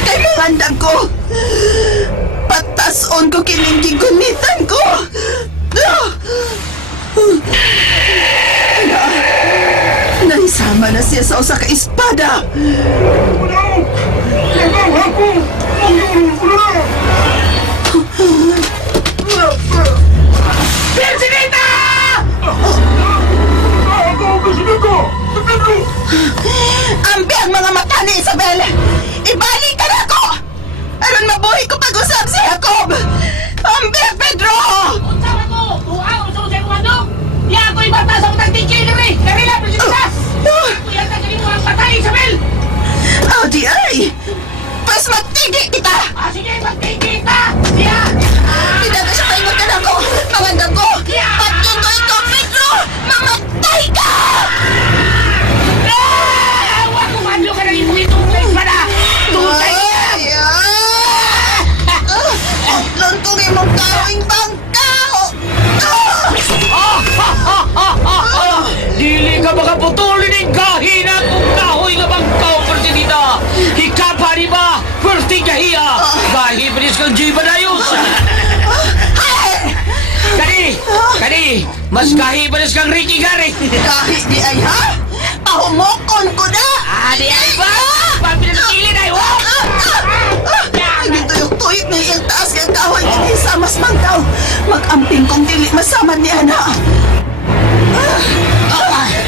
Kay mangandam ko. Patason ko kining gunitan ko. Naisama na siya sa usa ka espada. Lagi, mas kahibalas kang Ricky Gary. Kahit di ay ha? Pahumokon ko na! Di ay ba? Pamilya sa kilid ay, wow! Naging tuyok-tuyok na iyang taas kang kahoy kini sa mas mangkaw. Mag-amping kong dili masaman ni Ana.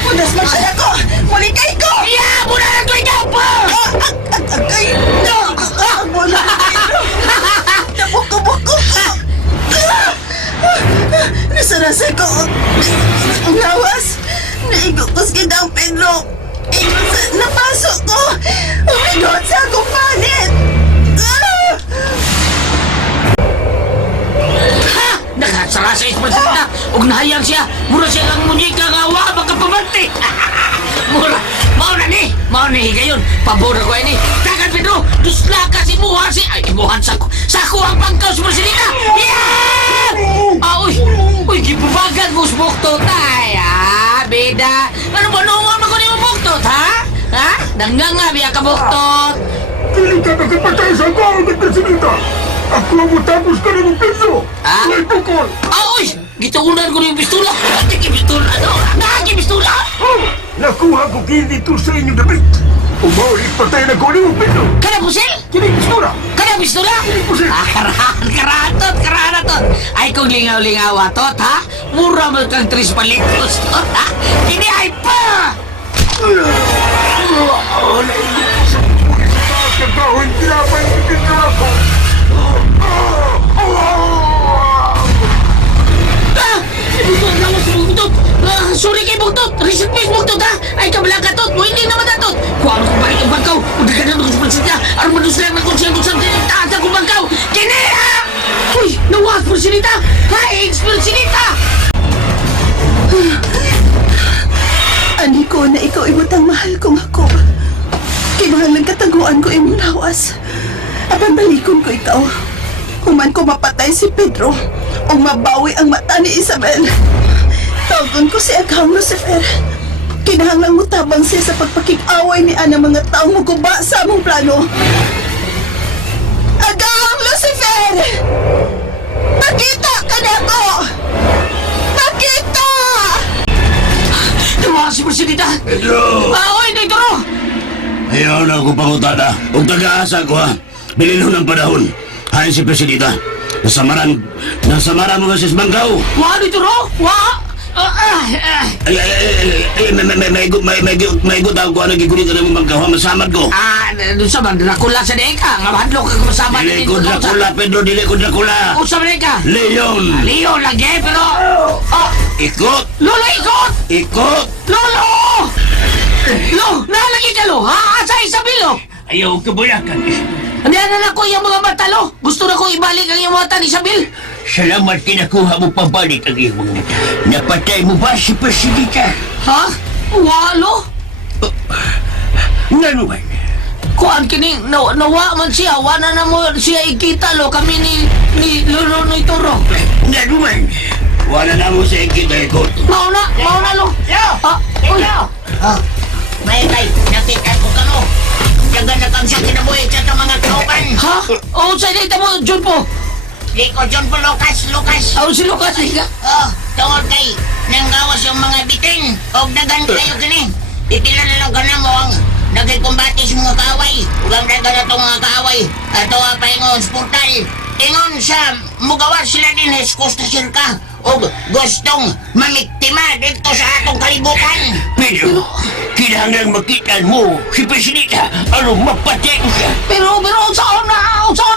Punas man siya ako! Mulikay ko! Muna lang ko ikaw po! Agay! Wala kayo! Nabuko-buko ko! Nasarasay ko! Ang lawas! Naigukos kita ang Pedro! Napasok ko! Uminod sa akong panit! Nakasara sa ekspresyon na! Huwag nahayang siya! Mura siya ang munyika nga wa magkapabanti! Mura! Mauna ni! Mauna ni gayon! Pabor ko ini! Tagan Pedro! Dusla ka si Muhan si... Ay, Muhan sa ang pangkaw sa Marcelina! Uy! Uy, gipubagan mo sa buktot ay! Beda! Ano ba nungon mo ko ni mo buktot, ha? Ha? Nanganga biya ka buktot! Kailan ka nakapatay sa ako ng presidenta? Ako ang matapos ka ng peso! May bukol! Uy! Gituunan ko yung pistola! Nakikipistula! Ano? Nakikipistula! Nakuha ko dito sa inyong damit! Umawit patay na ko ng peso! Kada pusil? Kini pistola! Kada pistola? pusil. Karatot! Ay kung lingaw-lingaw atot, ha? Mura mo kang 3 palitos, tot, ha? Kini ay pa! Kagawin tinapay ng pintura ko! Buktot! Lawas mo, Buktot! Sorry kay Buktot! Reset face, Buktot, ha? Ay, kabala ka, Tot! Mo hindi naman na, Tot! Kung ano kong balik ang bangkaw! Huwag ka ganun kung supansit niya! Ang maduslang ng konsyento sa taas akong bangkaw! Kini, ha? Uy! Nawas, Persinita! Hay, Persinita! Ani ko na ikaw ibutang mahal kong ako. Kinahanglan kataguan ko imong lawas. Apan balikon ko ikaw. Human ko mapatay si Pedro o mabawi ang mata ni Isabel. Tawgon ko si Agawang Lucifer. Kinahanglan mo tabang siya sa pagpakik-away ni Ana mga taong maguba sa among plano. Agawang Lucifer! Makita ka na ako! Makita! Nawas, Persinita! Pedro! Uy, Daytoro! Ayaw na akong pangutada. Huwag taga-asa ko ha. Bilin ng panahon. Hain si Presidita. Nasamaran mo ba si Bangkaw? Wa, Daytoro! Wa! May gutaw ko ang nagigulit ka ng Bangkaw. Masamad ko. Doon sa bang Dracula sa deka. Nga mahadlok ka masama Dili ko Dracula, Pedro. Dili ko Dracula. Kung sa deka. Leon! Leo lagi, pero... Ikot! Lolo, ikot! Ikot! Lolo! Lo, nalagi ka, Lo! Ha? Sa Isabelo! Ayaw kabayakan. Hindi na ko yung mga mata, Lo! Gusto na kong ibalik ang iyong mata ni Isabel! Salamat kinakuha mo pabalik ang iyong mga mata. Napatay mo ba si Presidita? Ha? Walo? Nanuman. Kuan kining nawa man siya, wana na mo siya ikita, Lo, kami ni Lolo ni Toro. Nanuman. Wala na mo sa ikita, Ikot. Mauna, Lo! Uy! May nakita ko ka, no? Yagan na kang siya kinabuhi sa itong mga kauban. Ha? Oo, sa dito mo, John po! Di ko dyan po, Lucas. Si Lucas, ka? Tungod kay nanggawas yung mga biting. O dagan kayo kini. Itilala lang ka na mo ang nagikumbati sa mga kaaway. Ugang dagan na itong mga kaaway. Ato pa ingon sa portal. Ingon sa mugawas sila din Costa Circa. O gustong mamiktima dito sa atong kalibutan. Pero, kinahanglan makita mo si Presidita. Ano, mapatay mo siya. Pero, saan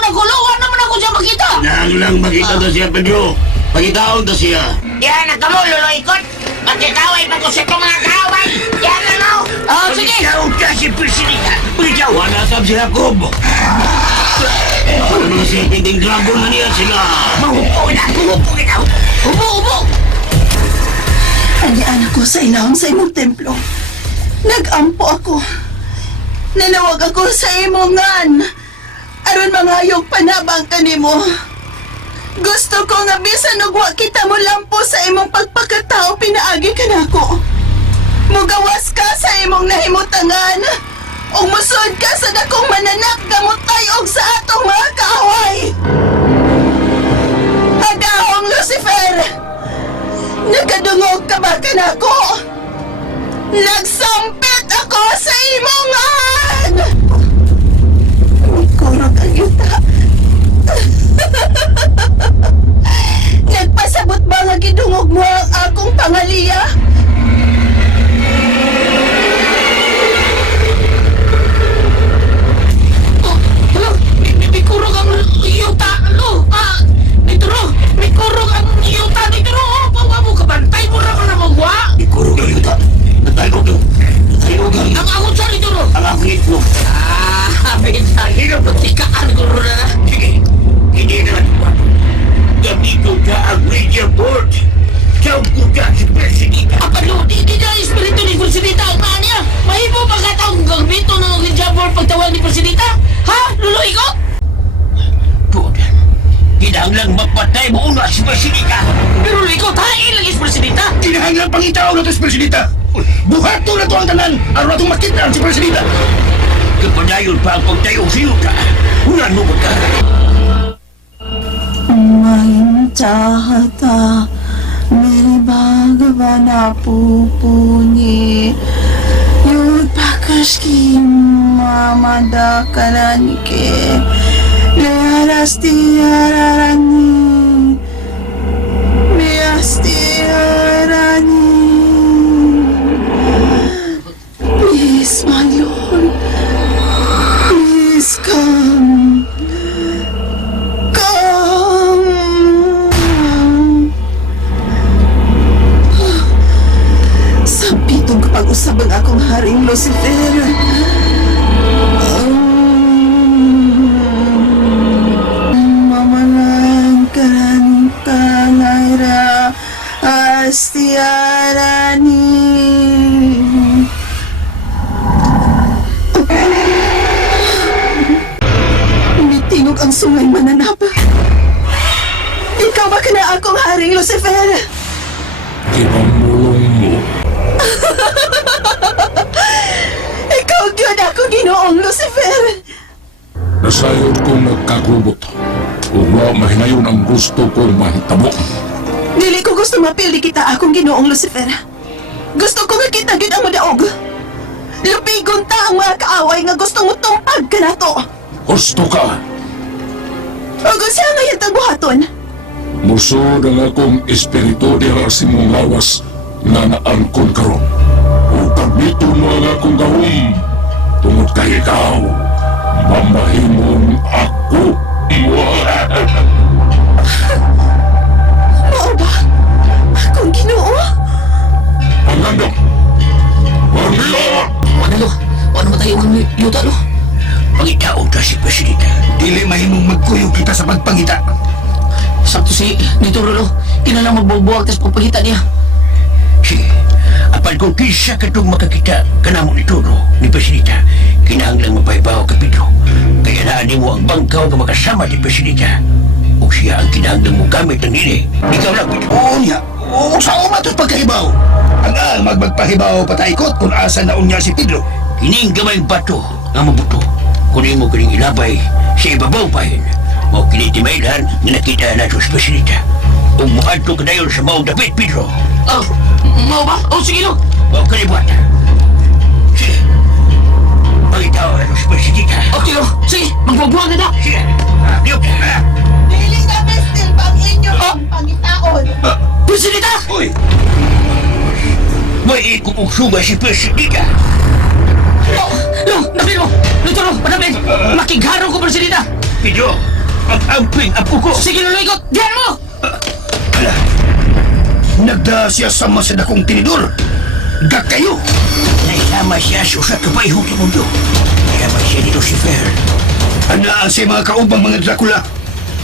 na guluhan naman ako siya makita? Nang makita na siya, Pedro. Pagitaon na siya. Yan na kamo, Loloykot. Magkikaway pa ko sa itong mga kaaway. Yan na, no? Sige! Pagkitaon ka si Presidita. Pagkitaon. Wala sab si Jacob. Ano mga setting dragon na niya sila. Mahupo ikaw. Ubo! Anian ako sa ilawom sa imong templo. Nagampo ako. Nanawag ako sa imongan. Aron mangayog panabang kanimo. Gusto ko nga bisan og wa kita mo lampo sa imong pagpakatao pinaagi ka nako. Mugawas ka sa imong nahimutangan. Ug musud ka sa dakong mananak gamutay og sa atong mga kaaway. Agawang Lucifer! Nagkadungog ka ba ka na ako? Nagsampit ako sa imongan! Kurog ang yuta. Nagpasabot ba nga gidungog mo ang akong pangaliya? Hello, may kurog ang yuta. Dito ro, may kurog ang yuta. Dito ro, pawa mo kabantay mo ra ka na magwa. Ikurog ang yuta. Natayog doon. Natayog ang Ang ako sa dito ro. ang akong itlog. Hirap na tikaan ko ro na. Sige, hindi na natin pa. Gamitin ka ang media board. Siyang kuda si Presidita. Apalo, di na espiritu ni Presidita ang niya. Mahimo pa ka taong gagmito ng Jabor pagtawag ni Presidita? Ha? Luloy ko? Good. Kinahanglang mapatay mo una si Presidita. Pero ikaw, tayo lang is Presidita. Kinahanglan pangitaw na to si Presidita. Buhato na to ang tanan. Araw na itong makita si Presidita. Kapadayon pa ang pagtayo sa yuta. Una mo ka. Ngayon tahata मेरी भगवान पुपुनी युद्ध पाकश की मामा दाकरानी के लेहरस्ती हरानी मेहस्ती हरानी Please my Lord Please come Sampitong kapag-usab ang akong haring Lucifer. Mamalan karani kalaira astiarani. Mitingog ang sungay mananapa. Ikaw ba ka na akong haring Lucifer? Ipamulong mo. Ikaw gyud ako Ginoong Lucifer. Nasayod kong nagkagubot. Kung wa mahinayon ang gusto kong mahitabo. Dili ko gusto mapili kita akong Ginoong Lucifer. Gusto ko nga kita gyud ang madaog. Lupigon ta ang mga kaaway nga gusto mo tumpag ka nato. Gusto ka. O kung siya nga yatang buhaton, Musod ang akong espiritu dira sa mong lawas na naangkon karon. O pagmito mo ang akong gawin. Tungod kay ikaw, mamahimon ako. mao ba? Akong Ginoo? Pangando! Pangando! Ano? Ano ba tayo ang yuta, lo? Pangitaon ka si Presidita. Dili mahimong magkuyog kita sa pagpangita. Sakto si Nito Rolo. Kinalang magbubuwag tas papagita niya. Sige, apan kung kisa ka itong makakita kanamo ni Toro ni Presidita, kinahanglang mapahibaw ka Pedro. Kaya naanin mo ang bangkaw na makasama ni Presidita. O siya ang kinahanglang mo gamit ng nili. Ikaw lang, Pedro. Oo niya. Oo sa umatos pagkahibaw. Ang magpagpahibaw pataykot kung asa naon niya si Pedro. Kining gamay bato nga mabuto. Kunin mo kining ilabay sa ibabaw pahin. Mao kinitimailan nga nakita na sa Presidita. Ug muadto ka dayon sa maong dapit, Pedro. Oh, mau ba? Oh, sige lo. Mao kalibuat. Sige. Pagitaw na sa Presidita. Okay lo. Sige, magbubuwag na na. Sige. Diyok. Dili na bestil pang inyong pangitaon. Presidita! Uy! May ikukugsuga si Presidita. Oh, lo, napin mo. Luto lo, panapin. Makigharo ko, Presidita. Pedro, ang amping apo ko. Sige, lo, ikot. Diyan mo! Nagda siya sama sa dakong tinidor. Gakayo! Naisama siya sa usat kabayho sa mundo. Kaya ba siya ni Lucifer? Anaan sa mga kaubang mga Dracula.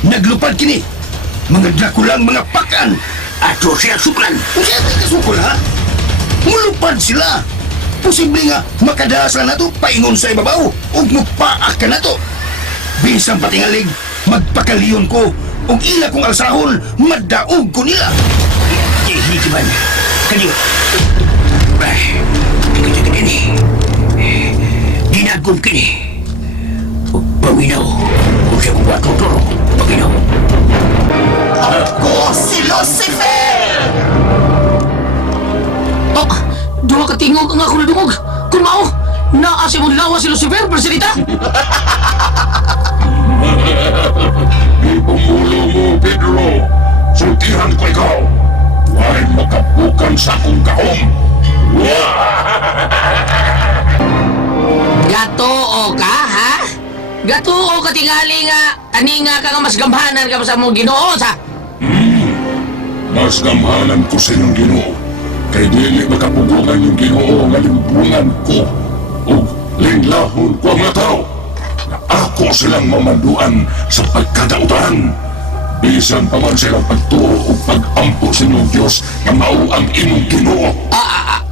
Naglupad kini. Mga Dracula ang mga pakan. Ato siya suklan. Kaya kasukol ha? Mulupad sila. Posible nga makadaas lang nato paingon sa ibabaw ug mupaak ka nato. Bisan patingalig, magpakaliyon ko ug ila kong alsahon, madaog ko nila. Hindi man. Kanyo. Bah, kita ka din eh. Dinagom kini. Paminaw. Kung siya kung batuturo. Paminaw. Ako si Lucifer! tingog ang ako nadungog. Kung mao, naasi mo lawas si Lucifer, Presidita. Ipangulo mo, Pedro. Sultihan ko ikaw. Huwag makabukan sa akong kahom. Gatuo ka, ha? Gatuo ka tingali nga, ani nga ka nga mas gamhanan ka pa sa mong Ginoo, sa? Mas gamhanan ko sa iyong Ginoo. Kay dili makapugukan yung Ginoo nga limbungan ko. O linglahon ko ang mga tao. Na ako silang mamanduan sa pagkadautan. Bisan pa man silang pagtuo o pag-ampo sa inyong Diyos na mao ang inyong Ginoo.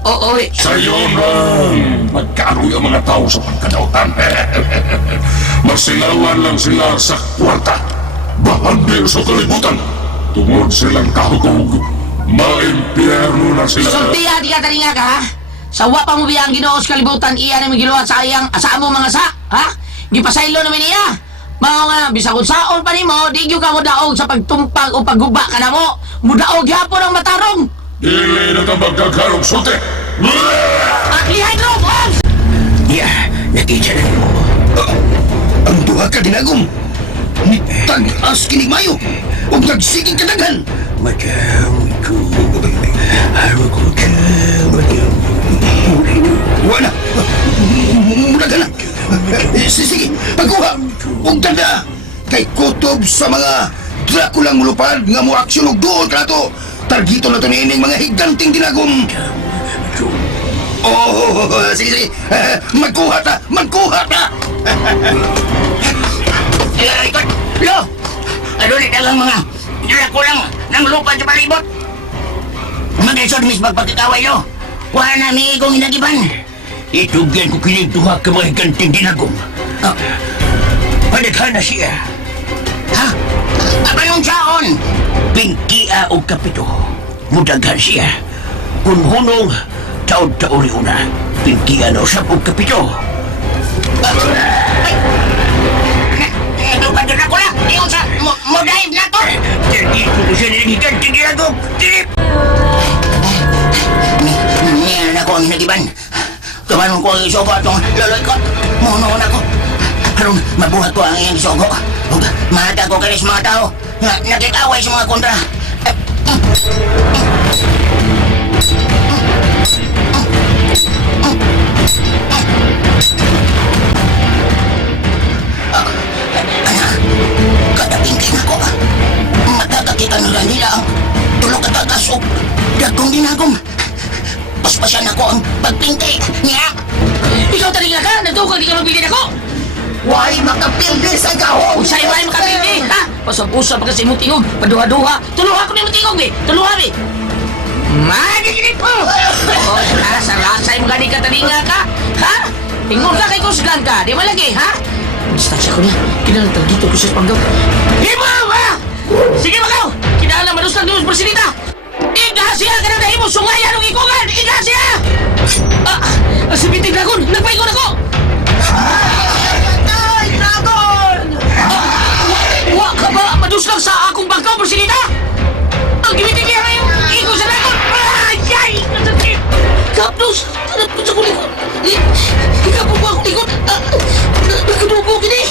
Oo, Sa'yo nang magkaroy ang mga tao sa pagkadautan. Masilawan lang sila sa kwarta. Bahandir sa kalibutan. Tungod silang kahugog. Maimpyerno na sila. sultihan di ka talinga ka, ha? Sawa pa mo biya ang Ginoo sa kalibutan, iya namin giluwat sa ayang asa mo mga sa, ha? Gipasaylo namin iya. Mga nga, bisag unsaon pa nimo, di gyud ka mo daog sa pagtumpag o pagguba ka na mo. Mudaog gyapon ang matarong. Dili na ka magkakarong sulti. Lihay no, boss! Nakita na mo. Ang duha ka dinagom. Tag-as kini mayo. O nagsiging kadaghan. Macam itu. Harus ko macam. Wala. Mula ka na. Sige, pagkuha. Huwag tanda. Kay kutob sa mga Dracula mulupad nga mo aksyon og duol ka na to. Targito na to niining mga higanting dinagom. Oh, sige. Magkuha ta. Ikot! Lo! Ano ulit lang mga Dracula ng lupa sa palibot? Mag-isod mis magpagkakaway lo. Wala na may igong inagiban. Itugyan ko kinituha ka mga higanting dinagom. Padaghan na siya. Ha? Abanong saon? Pingkia o kapito. Mudaghan siya. Kung hunong, taon-taon una. Pingkia na usap o kapito. Ano ba doon ako na? Iyon sa mo-dive na to? Dito ko siya niligitan. Tingin ako. Tilip! Niyan ako ang hinagiban. Tumanong ko ang isogo at ang loloy ko. Munoon ako. Harong mabuhat ko ang iyong isogo. Mahata ko kayo sa mga tao na nakikaway sa mga kontra. Kadapingkin ako. Magkakakita nila ang tulog at agasok. Dagong dinagom. Paspasyan ako ang pagpinti niya. Ikaw talinga ka, nadukag di ka mabilin ako. Why makapildi sa gahong? Usay may makapindi, ha? Pasab-usab kasi mo tingog, paduha-duha. Tuluha ko na mo tingog, eh. Tuluha, eh. Magiginit po! Oh, sarasay mo gani ka talinga ka, ha? Tingog ka kay kusgan ka, di malagi, ha? Distansya ko niya, kinalatag dito ko sa panggaw. Himaw, ha? Sige, magaw! Kinala manusang Diyos, Presidita! Igasiya ka na dahil mo sungayan ng ikugan! Igasiya! Asibiting dragon! Nagpaikon ako! Wa ka ba maduslang sa akong bangkaw, Presidita? Ang gimitin niya ngayon, ikaw sa dragon! Ay! Kapdos! Tanap ko sa kulikot! Ikaw po ba akong likot? Nagkadubo kini!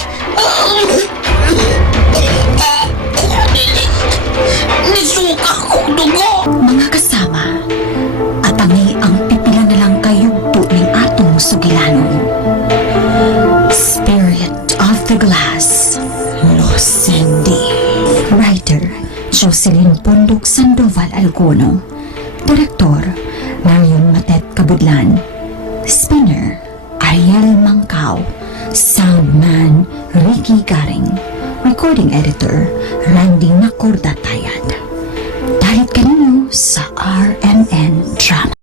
Nisuka ko dugo! Mga kasama, atangi ang pipila na lang kayugpo ng atong sugilanon. Spirit of the Glass, Losendi. Writer, Jocelyn Pondok Sandoval Alguno. Direktor, Marion Matet Kabudlan. Spinner, Ariel Mangkaw. Soundman, Ricky Garing. Recording Editor, Randy Nakordatayad. Dalit kanino sa RMN Drama.